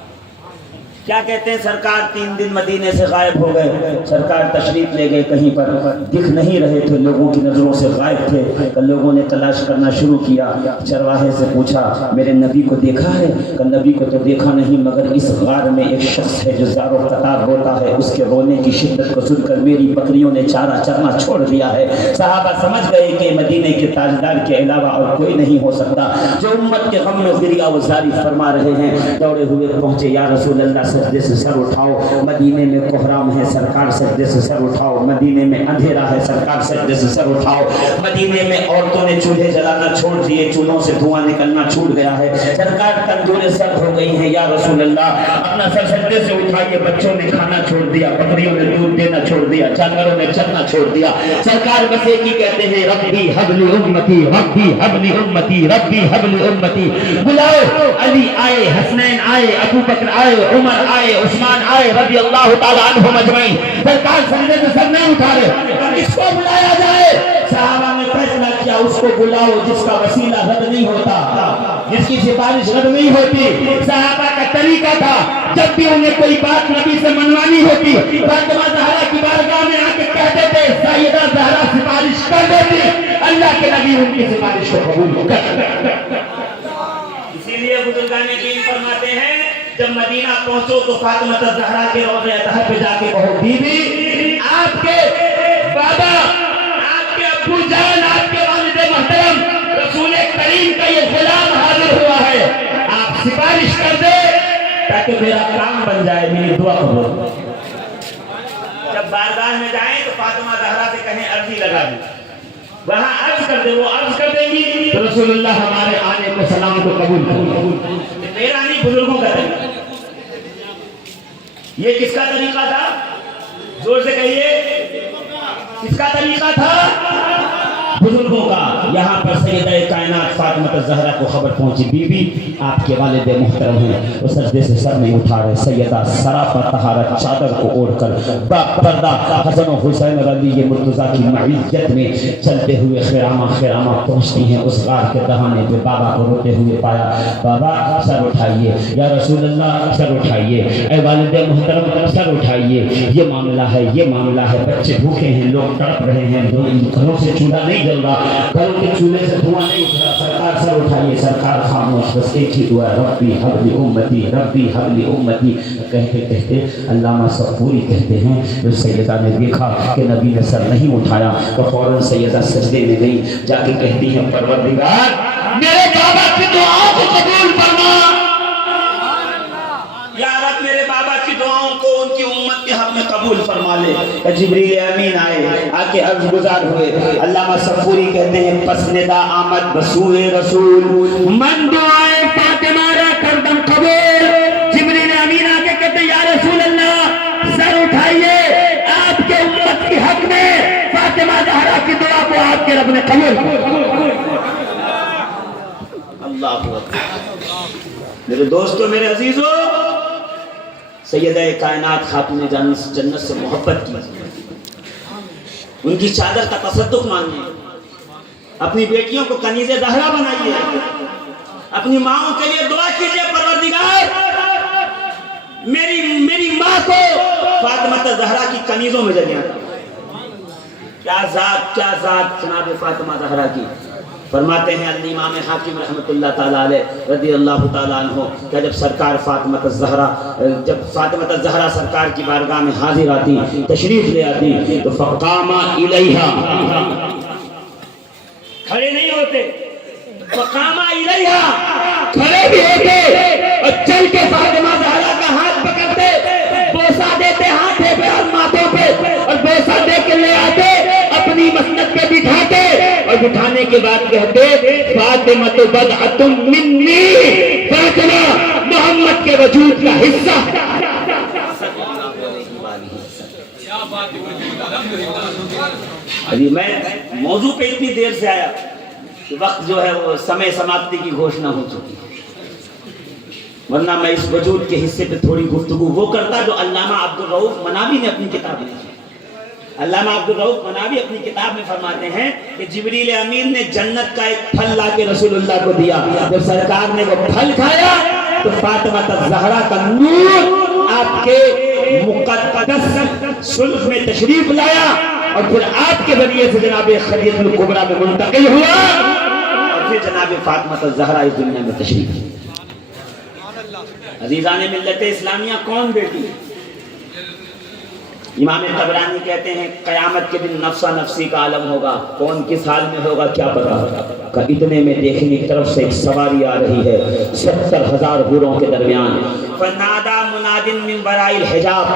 کیا کہتے ہیں؟ سرکار 3 دن مدینے سے غائب ہو گئے، سرکار تشریف لے گئے کہیں پر، دکھ نہیں رہے تھے، لوگوں کی نظروں سے غائب تھے۔ کہ لوگوں نے تلاش کرنا شروع کیا، چرواہے سے پوچھا میرے نبی کو دیکھا ہے؟ کہ نبی کو تو دیکھا نہیں، مگر اس غار میں ایک شخص ہے جو زار و قطار ہوتا ہے، اس کے رونے کی شدت کو سن کر میری بکریوں نے چارہ چرنا چھوڑ دیا ہے۔ صحابہ سمجھ گئے کہ مدینے کے تاجدار کے علاوہ اور کوئی نہیں ہو سکتا جو امت کے غم میں گریہ و زاری فرما رہے ہیں۔ دوڑے ہوئے پہنچے، یا رسول اللہ سجدے سے سر اٹھاؤ، مدینے میں کوہرام ہے، سرکار سجدے سے سر اٹھاؤ، مدینے میں اندھیرا ہے، سرکار سجدے سے سر اٹھاؤ، مدینے میں عورتوں نے چولہے جلانا چھوڑ دیے، چولہوں سے دھواں نکلنا چھوٹ گیا ہے، سرکار تندور سرد ہو گئی ہیں، یا رسول اللہ اپنا سر سجدے سے اٹھائیے، بچوں نے کھانا چھوڑ دیا، بکریوں نے دودھ دینا چھوڑ دیا، جانوروں نے چرنا چھوڑ دیا، سرکار بس ایک ہی کہتے ہیں ربی حب لی امتی، ربی حب لی امتی، ربی حب لی امتی۔ بلاؤ، علی آئے، حسنین آئے، ابو بکر آئے، عمر آئے، عثمان آئے رضی اللہ تعالیٰ عنہم اجمعین۔ سرکار سجدے سے سر نہیں اٹھا رہے، اس کو بلایا جائے۔ صحابہ نے فیصلہ کیا اس کو بلاؤ جس کا وسیلہ رد نہیں ہوتا، جس کی سفارش رد نہیں ہوتی۔ صحابہ کا طریقہ تھا جب بھی انہیں کوئی بات نبی سے منوانی ہوتی، فاطمہ زہرا کی بارگاہ میں آ کے کہتے تھے سیدہ زہرا سفارش کر دیتی، اللہ کے نبی ان کی سفارش کو قبول کرتے۔ اسی لیے بزرگان دین فرماتے ہیں جب مدینہ پہنچو تو فاطمہ الزہرا کے روضہ اطہر پہ جا کے کہو بی بی آپ کے بابا، آپ کے ابو جان، آپ کے والد محترم رسول کریم کا یہ غلام حاضر ہوا ہے، آپ سفارش کر دے تاکہ میرا کام بن جائے، میری دعا قبول ہو۔ جب بارگاہ میں جائیں تو فاطمہ زہرا سے کہیں عرضی لگا دیں، وہاں عرض کر دے، وہ عرض کر دیں گی تو رسول اللہ ہمارے آنے کو سلام کو قبول کریں۔ میرا نہیں، بزرگوں کا طریقہ۔ یہ کس کا طریقہ تھا؟ زور سے کہیے، کس کا طریقہ تھا؟ بزرگوں کا۔ یہاں پر سیدہ کائنات فاطمہ الزہرا کو خبر پہنچی، بی بی آپ کے والد محترم ہیں، وہ سجدے سے سر نہیں اٹھا رہے۔ سیدہ سراپا طہارت چادر کو اوڑھ کر با پردہ حسن و حسین رضی مرتضیٰ کی معیت میں چلتے ہوئے خیرامہ خیرامہ پہنچتی ہیں اس غار کے دہانے پہ۔ بابا کو روتے ہوئے پایا، بابا سر اٹھائیے، یا رسول اللہ سر اٹھائیے، اے والد محترم سر اٹھائیے، یہ معاملہ ہے، یہ معاملہ ہے، بچے بھوکے ہیں، لوگ تڑپ رہے ہیں، گھروں سے چولہا نہیں جل رہا، گھروں کے چولہے سے دھواں نہیں اٹھ رہا، سرکار سر اٹھائیے۔ سرکار خاموش، بس ایک ہی دعا، ربی حب لی امتی، ربی حب لی امتی۔ کہتے کہتے علامہ صفوری کہتے ہیں جب سیدہ نے دیکھا کہ نبی نے سر نہیں اٹھایا تو فوراً سیدہ سجدے میں گئی، جا کے کہتی ہیں پروردگار میرے بابا کی دعاؤں کو قبول فرما، یا رب میرے بابا کی دعاؤں کو ان کی امت کے حق میں قبول فرما لے۔ جبریل امین آئے، آ کے عرض گزار ہوئے۔ علامہ صفوری کہتے ہیں پس ندا آمد بسوئے رسول، من دعائے فاطمہ را کردم قبول۔ جبریل امین آ کے کہتے ہیں یا رسول اللہ سر اٹھائیے، آپ کے امت کے حق میں فاطمہ زہرا کی دعا کو آپ کے رب نے قبول کیا۔ اللہ اکبر۔ میرے دوستو، میرے عزیزو، سیدہ کائنات خاتون جنت سے محبت کیجیے، ان کی چادر کا تصدق مانیے، اپنی بیٹیوں کو کنیز زہرا بنائیے، اپنی ماؤں کے لیے دعا کیجیے، پروردگار میری ماں کو فاطمہ زہرا کی کنیزوں میں جگہ دے۔ کیا ذات جناب فاطمہ زہرا کی۔ فرماتے ہیں امام حاکم رحمۃ اللہ تعالیٰ علیہ رضی اللہ تعالیٰ عنہ کہ جب سرکار فاطمہ الزہرا سرکار کی بارگاہ میں حاضر آتی، تشریف لے آتی، تو فقام الیہا، کھڑے نہیں ہوتے، فقام الیہا، کھڑے بھی ہوتے اور چل کے فاطمہ زہرا کا ہاتھ پکڑتے، بوسہ دیتے ہاتھے پہ اور ماتھوں پہ، اور بوسہ دے کے لے آتے، اپنی مسند پہ بٹھاتے، اور بٹھانے کے بعد کہتے فاطمہ بضعۃ منی، فاطمہ محمد کے وجود کا حصہ ہے۔ ابھی میں موضوع پہ اتنی دیر سے آیا کہ وقت جو ہے وہ سمے سماپتی کی گھوشنا ہو چکی، ورنہ میں اس وجود کے حصے پہ تھوڑی گفتگو وہ کرتا جو علامہ عبدالرؤف مناوی نے اپنی کتاب میں کی۔ علامہ عبدالرؤف مناوی اپنی کتاب میں فرماتے ہیں کہ جبریل امین نے جنت کا ایک پھل لا کے رسول اللہ کو دیا، جب سرکار نے وہ پھل کھایا تو فاطمہ الزہرا کا نور آپ کے مقدس سلف میں تشریف لایا، اور پھر آپ کے ذریعے سے جناب خدیجہ الکبریٰ میں منتقل ہوا، اور پھر جناب فاطمہ الزہرا اس دنیا میں تشریف لائی۔ عزیزان ملت اسلامیہ، کون بیٹی؟ امام طبرانی کہتے ہیں قیامت کے دن نفسا نفسی کا عالم ہوگا، کون کس حال میں ہوگا کیا پتا، کہ اتنے میں دیکھنے کی طرف سے ایک سواری آ رہی ہے 70,000 حوروں کے درمیان، فنادا مناد من وراء الحجاب،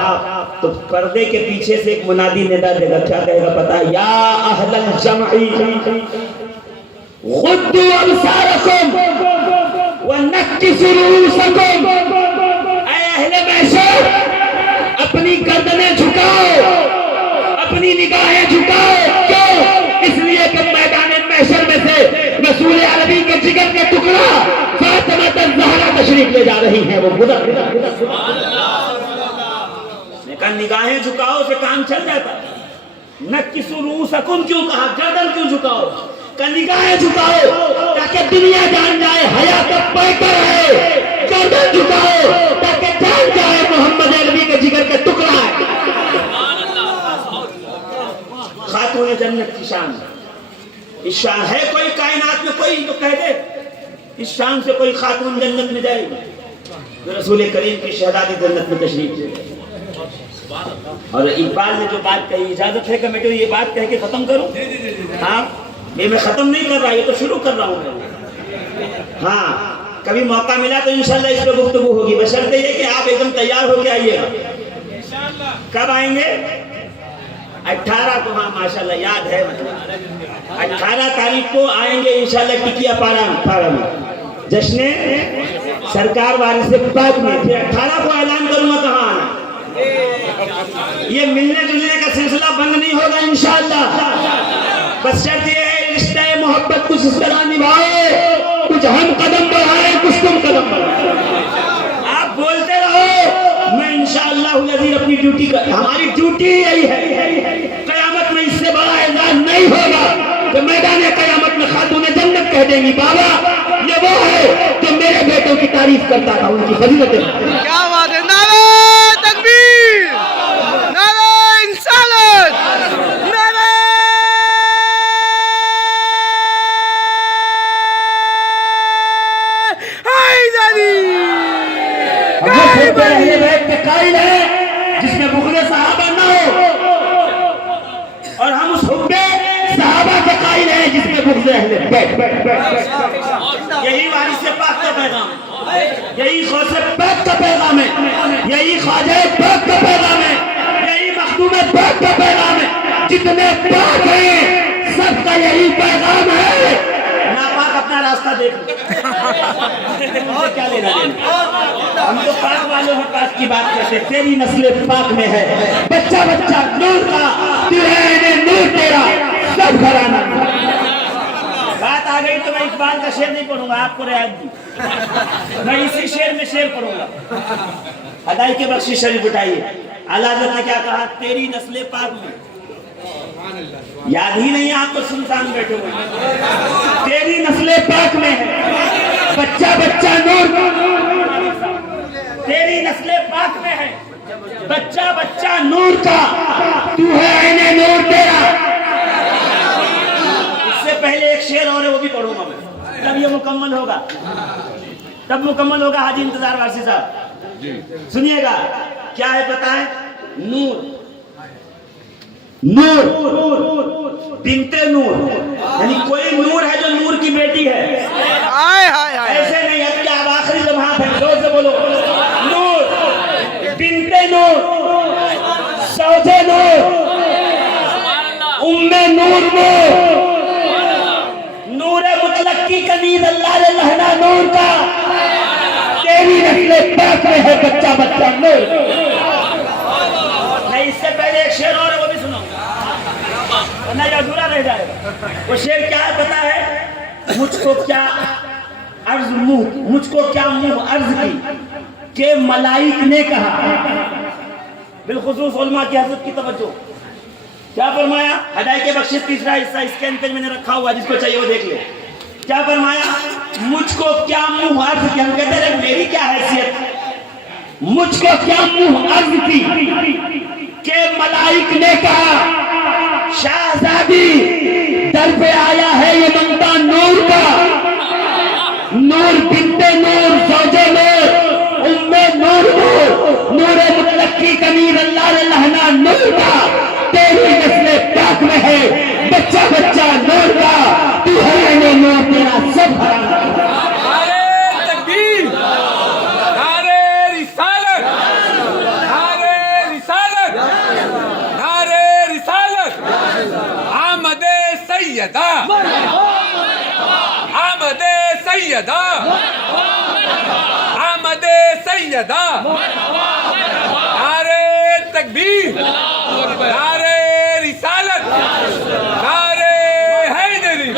تو پردے کے پیچھے سے ایک منادی ندا دے گا، کیا کہے گا پتا، یا اہل الجمع غضوا ابصارکم ونکسوا رؤوسکم، اے اہل محشر اپنی گردنیں جھکاؤ، اپنی نگاہیں جھکاؤ، کیوں؟ اس لیے کہ میدان محشر میں سے رسول عربی کے جگر کے ٹکڑا فاطمہ الزہرا تشریف لے جا رہی ہیں، وہ گزر نے کہا نگاہیں جھکاؤ سے کام چل جاتا، نکسوا رؤوسکم کیوں کہا، گردن کیوں جھکاؤ، کہ نگاہیں جھکاؤ تاکہ دنیا جان جائے حیا کا پیکر ہے، گردن جھکاؤ تاکہ جان جائے محمد عربی کے جگر کے ٹکڑا ہے۔ خاتون جنت کی شان، اس شان ہے کوئی کائنات میں کوئی جو کہہ دے اس شان سے کوئی خاتون جنت میں جائے گی؟ رسول کریم کی شہزادی جنت میں تشریف لے گئے۔ اور اقبال نے جو بات کہی، اجازت ہے کہ میں یہ بات کہہ کے ختم کروں؟ ہاں، یہ میں ختم نہیں کر رہا، یہ تو شروع کر رہا ہوں۔ ہاں، کبھی موقع ملا تو انشاءاللہ اس پہ گفتگو ہوگی، بشرطے یہ کہ آپ ایک دم تیار ہو کے آئیے گا۔ کب آئیں گے؟ 18 کو، ہاں ماشاءاللہ یاد ہے، مطلب 18 تاریخ کو آئیں گے انشاءاللہ ٹکیا پارا میں، جشن سرکار وارث پاک میں۔ پھر 18 کو اعلان کروں گا کہاں آنا۔ یہ ملنے جلنے کا سلسلہ بند نہیں ہوگا انشاءاللہ، بس شرط یہ ہے رشتہ محبت کچھ اس طرح نبھائے، کچھ ہم قدم بڑھائے، کچھ تم قدم بڑھائے۔ آپ بولتے رہو، میں انشاءاللہ العزیز اپنی ڈیوٹی کا، ہماری ڈیوٹی یہی ہے، قیامت میں اس سے بڑا اعزاز نہیں ہوگا کہ میدان قیامت میں خاتون جنت کہہ دیں گی بابا یہ وہ ہے جو میرے بیٹوں کی تعریف کرتا تھا، ان کی فضیلتیں۔ کیا بات ہے، نعرہ تکبیر، نعرہ انسانیت، نعرہ اہل بیت کے قائل ہیں جس میں بغض صحابہ نہ ہو، اور ہم اس حب صحابہ کے قائل ہیں جس میں بغض اہل بیت۔ یہی وارث پاک کا پیغام ہے، یہی غوث پاک کا پیغام ہے، یہی خواجہ پاک کا پیغام ہے، یہی مخدوم پاک کا پیغام ہے۔ جتنے پاک ہیں سب کا یہی پیغام ہے، ناپاک اپنا راستہ دیکھ اور کیا لینا دینا، ہم تو پاک والوں ہیں، پاک کی بات کرتے، تیری نسل پاک میں ہے، بچہ بچہ نور کا، تیرے نور تیرا سب گھرانہ۔ بات آ گئی تو میں اقبال کا شعر نہیں پڑھوں گا، آپ کو رعایت دی، میں اسی شعر میں شعر پڑھوں گا۔ ہدایت کے بخشش شریف اٹھائیے. اعلیٰ حضرت نے کیا کہا؟ تیری نسل پاک میں. یاد ہی نہیں آپ کو سنسان بیٹھے ہوئے. تیری نسل پاک میں ہے بچہ بچہ نور. تیری نسل پاک میں ہے بچہ بچہ نور کا. تو ہے عین نور تیرا. اس سے پہلے ایک شعر اور ہے وہ بھی پڑھوں گا میں, تب یہ مکمل ہوگا. تب مکمل ہوگا. حاجی انتظار وارسی صاحب سنیے گا. کیا ہے پتہ ہے؟ نور نور بنت نور, یعنی کوئی نور ہے جو نور کی بیٹی ہے. ایسے نہیں ہے کہ آپ آخری لمحات ہیں. زور سے بولو. نور بنت نور زوج نور ام نور نور مطلق کی کنیز اللہ نے لہنا نور کا. تیری نسل پاک میں ہے بچہ بچہ نور. نہیں, اس سے پہلے ایک شعر اور ہے وہ بھی سنو ورنہ یہ ادھورا رہ جائے گا. وہ شعر کیا ہے پتہ ہے؟ مجھ کو کیا منہ عرض کی کہ ملائک نے کہا. بالخصوص علماء کی حضرت کی توجہ. کیا فرمایا؟ ہدایت کے بخشش تیسرا حصہ اسکین پیج میں نے رکھا ہوا, جس کو چاہیے وہ دیکھ لے. کیا فرمایا؟ مجھ کو کیا منہ عرض کی. ہم کہتے ہیں میری کیا حیثیت. مجھ کو کیا منہ عرض کی کہ ملائک نے کہا شہزادی در پہ آیا ہے یہ منگتا نور کا. نور بنت نور زوج نور ام نور نور مطلق کی کنیز اللہ نے لہنا نور کا. تیری نسل پاک میں ہے بچہ بچہ نور کا. تو ہے نور تیرا سب حرام. نعرہ تکبیر, نعرہ رسالت, نعرہ رسالت, نعرہ رسالت. آمد سیدہ, آمد سیدہ, آمد سیدہ. نعرہ تکبیر, نعرہ رسالت, نعرہ حیدری.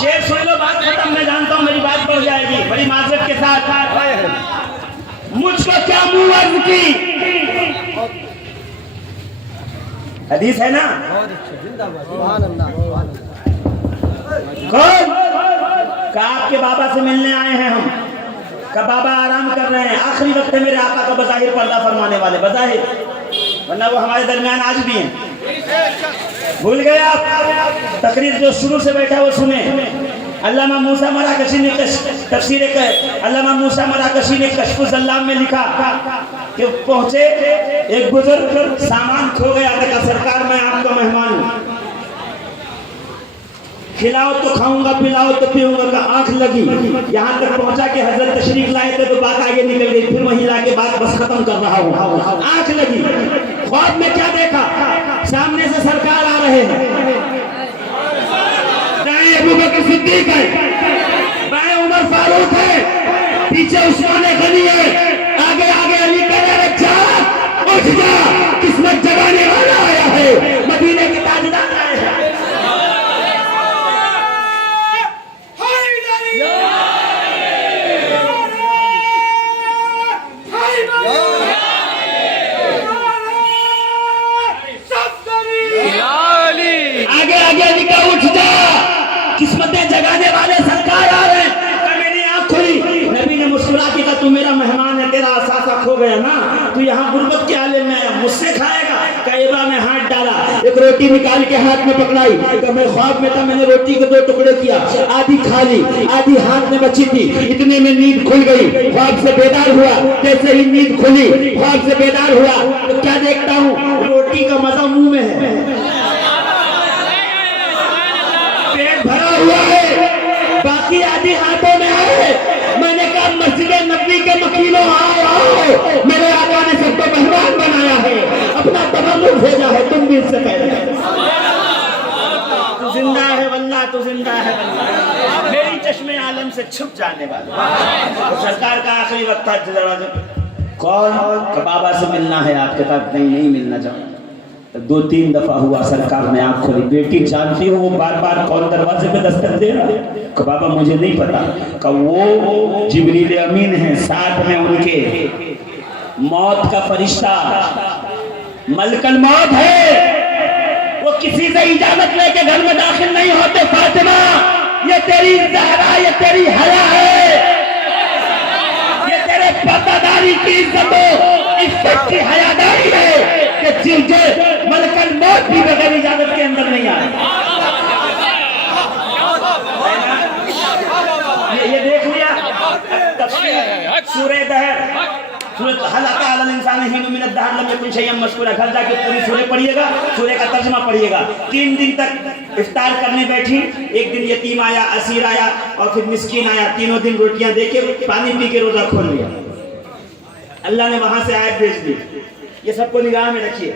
شیر سن لو, بات ختم. میں جانتا ہوں میری بات پڑ جائے گی بڑی معذرت کے ساتھ. مجھ کو کیا منہ عرض کی. حدیث ہے نا. کون کہا آپ کے بابا سے ملنے آئے ہیں ہم. کہ بابا آرام کر رہے ہیں, آخری وقت ہے میرے آقا کا بظاہر پردہ فرمانے والے. بظاہر, ورنہ وہ ہمارے درمیان آج بھی ہیں. بھول گئے آپ؟ تقریر جو شروع سے بیٹھا وہ سنیں. علامہ موسیٰ مراکشی نے تفسیر علامہ موسیٰ مراکشی نے کشف الظلام میں لکھا کہ پہنچے ایک بزرگ, سامان کھو گیا. کہا سرکار میں آپ کا مہمان ہوں, کھلاؤ تو کھاؤں گا, پلاؤ تو پیوں گا. کہ آنکھ لگی. یہاں تک پہنچا کہ حضرت تشریف لائے تھے تو بات آگے نکل گئی. پھر وہیں لا کے بات بس ختم کر رہا ہوں. آنکھ لگی. خواب میں کیا دیکھا؟ سامنے سے سرکار آ رہے ہیں. دائیں ابو بکر صدیق ہے, بائیں عمر فاروق ہے, پیچھے عثمان غنی ہے, آگے آگے علی کہہ رہے جا اٹھ جا, قسمت جگانے والا آیا ہے, مدینے کے تاجدار آئے ہیں. قسمتیں جگانے والے سرکار آ رہے ہیں. میری آنکھ کھلی. نبی نے مسکرا کے کہا تو میرا مہمان ہے, تیرا اثاثہ کھو گیا نا, تو یہاں غربت کے عالم میں آیا, مجھ سے کھائے گا. کعبہ میں ہاتھ ڈالا, ایک روٹی نکال کے ہاتھ میں پکڑائی. کہ میں خواب میں تھا, میں نے روٹی کے 2 ٹکڑے کیا, آدھی کھا لی, آدھی ہاتھ میں بچی تھی. اتنے میں نیند کھل گئی, خواب سے بیدار ہوا. جیسے ہی نیند کھلی, خواب سے بیدار ہوا تو کیا دیکھتا ہوں, روٹی کا مزہ منہ میں ہے, پیٹ بھرا ہوا ہے, باقی آدھی ہاتھوں میں ہے. میں نے کہا مسجد نبی کے مکینوں آؤ آؤ, میرے آقا نے سب کو مہمان بنایا ہے, اپنا تبرک بھیجا ہے, تم بھی اس سے پہلے. تو زندہ ہے واللہ, تو زندہ ہے واللہ, میری چشمے عالم سے چھپ جانے والا. سرکار کا آخری وقت تھا. کون؟ کہ بابا سے ملنا ہے آپ کے ساتھ. نہیں ملنا چاہوں. دو تین دفعہ ہوا سرکار نے آنکھ کھولی. بیٹی جانتی ہو وہ بار بار کون دروازے پہ دستک دے رہا؟ کہ بابا مجھے نہیں پتا. کہ وہ جبریل امین ہیں، ساتھ میں ان کے موت کا فرشتہ ملک الموت ہے. وہ کسی سے اجازت لے کے گھر میں داخل نہیں ہوتے. فاطمہ یہ تیری زہرا، یہ تیری حیا ہے، یہ تیرے پردہ داری کی عزت و عفت کی حیاداری ہے کہ جو ملک الموت بھی بغیر اجازت کے اندر نہیں آئے. یہ دیکھ لیا تفسیر سورہ دہر، سورہ حل اتی علی الانسان حین من الدہر لم یکن شیئا مذکورا. گھر جا کے پوری سورہ پڑھیے گا، سورہ کا ترجمہ پڑھیے گا. 3 دن تک افطار کرنے بیٹھی. ایک دن یتیم آیا، اسیر آیا اور پھر مسکین آیا. تینوں دن روٹیاں دے کے پانی پی کے روزہ کھول لیا. اللہ نے وہاں سے آیت بھیج دی. یہ سب کو نگاہ میں رکھیے.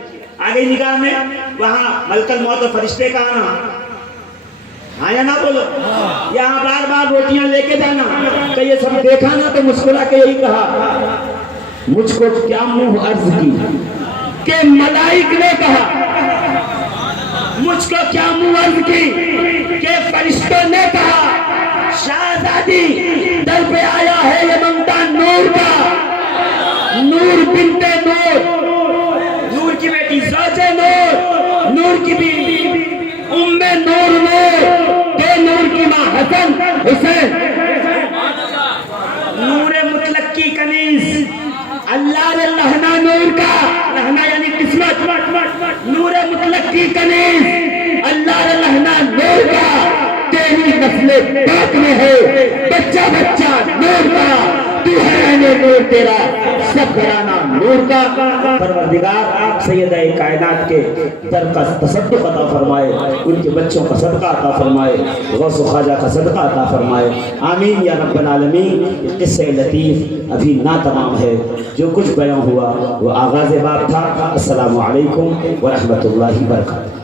آگے نگاہ میں وہاں ملک الموت اور فرشتے کا آنا. ہاں یا نہ بولو؟ یہاں بار بار روٹیاں لے کے جانا. کہ یہ سب دیکھا نا تو مسکرا کے یہی کہا مجھ کو کیا منہ عرض کی کہ ملائک نے کہا. مجھ کو کیا منہ عرض کی کہ فرشتوں نے کہا. شہزادی در پہ آیا ہے یہ ممتا نور کا. نور بنت نور، نور کی بیٹی زوج نور، نور کی بیوی ام نور نور، دو نور کی ماں حسن حسین. نور مطلق کی کنیز اللہ نے لہنا نور کا، لہنا یعنی قسمت. نور مطلق کی کنیز اللہ نے لہنا نور کا. تیری نسل پاک میں ہے بچہ بچہ نور کا. تو ہے نور تیرا سب گھرانہ نور کا. پروردگار سیدہ کائنات کے در کا تصدق عطا فرمائے، ان کے بچوں کا صدقہ عطا فرمائے، غوث و خواجہ کا صدقہ عطا فرمائے. آمین یا رب العالمین. یہ قصہ لطیف ابھی نہ تمام ہے. جو کچھ بیان ہوا وہ آغاز باب تھا. السلام علیکم ورحمۃ اللہ وبرکاتہ.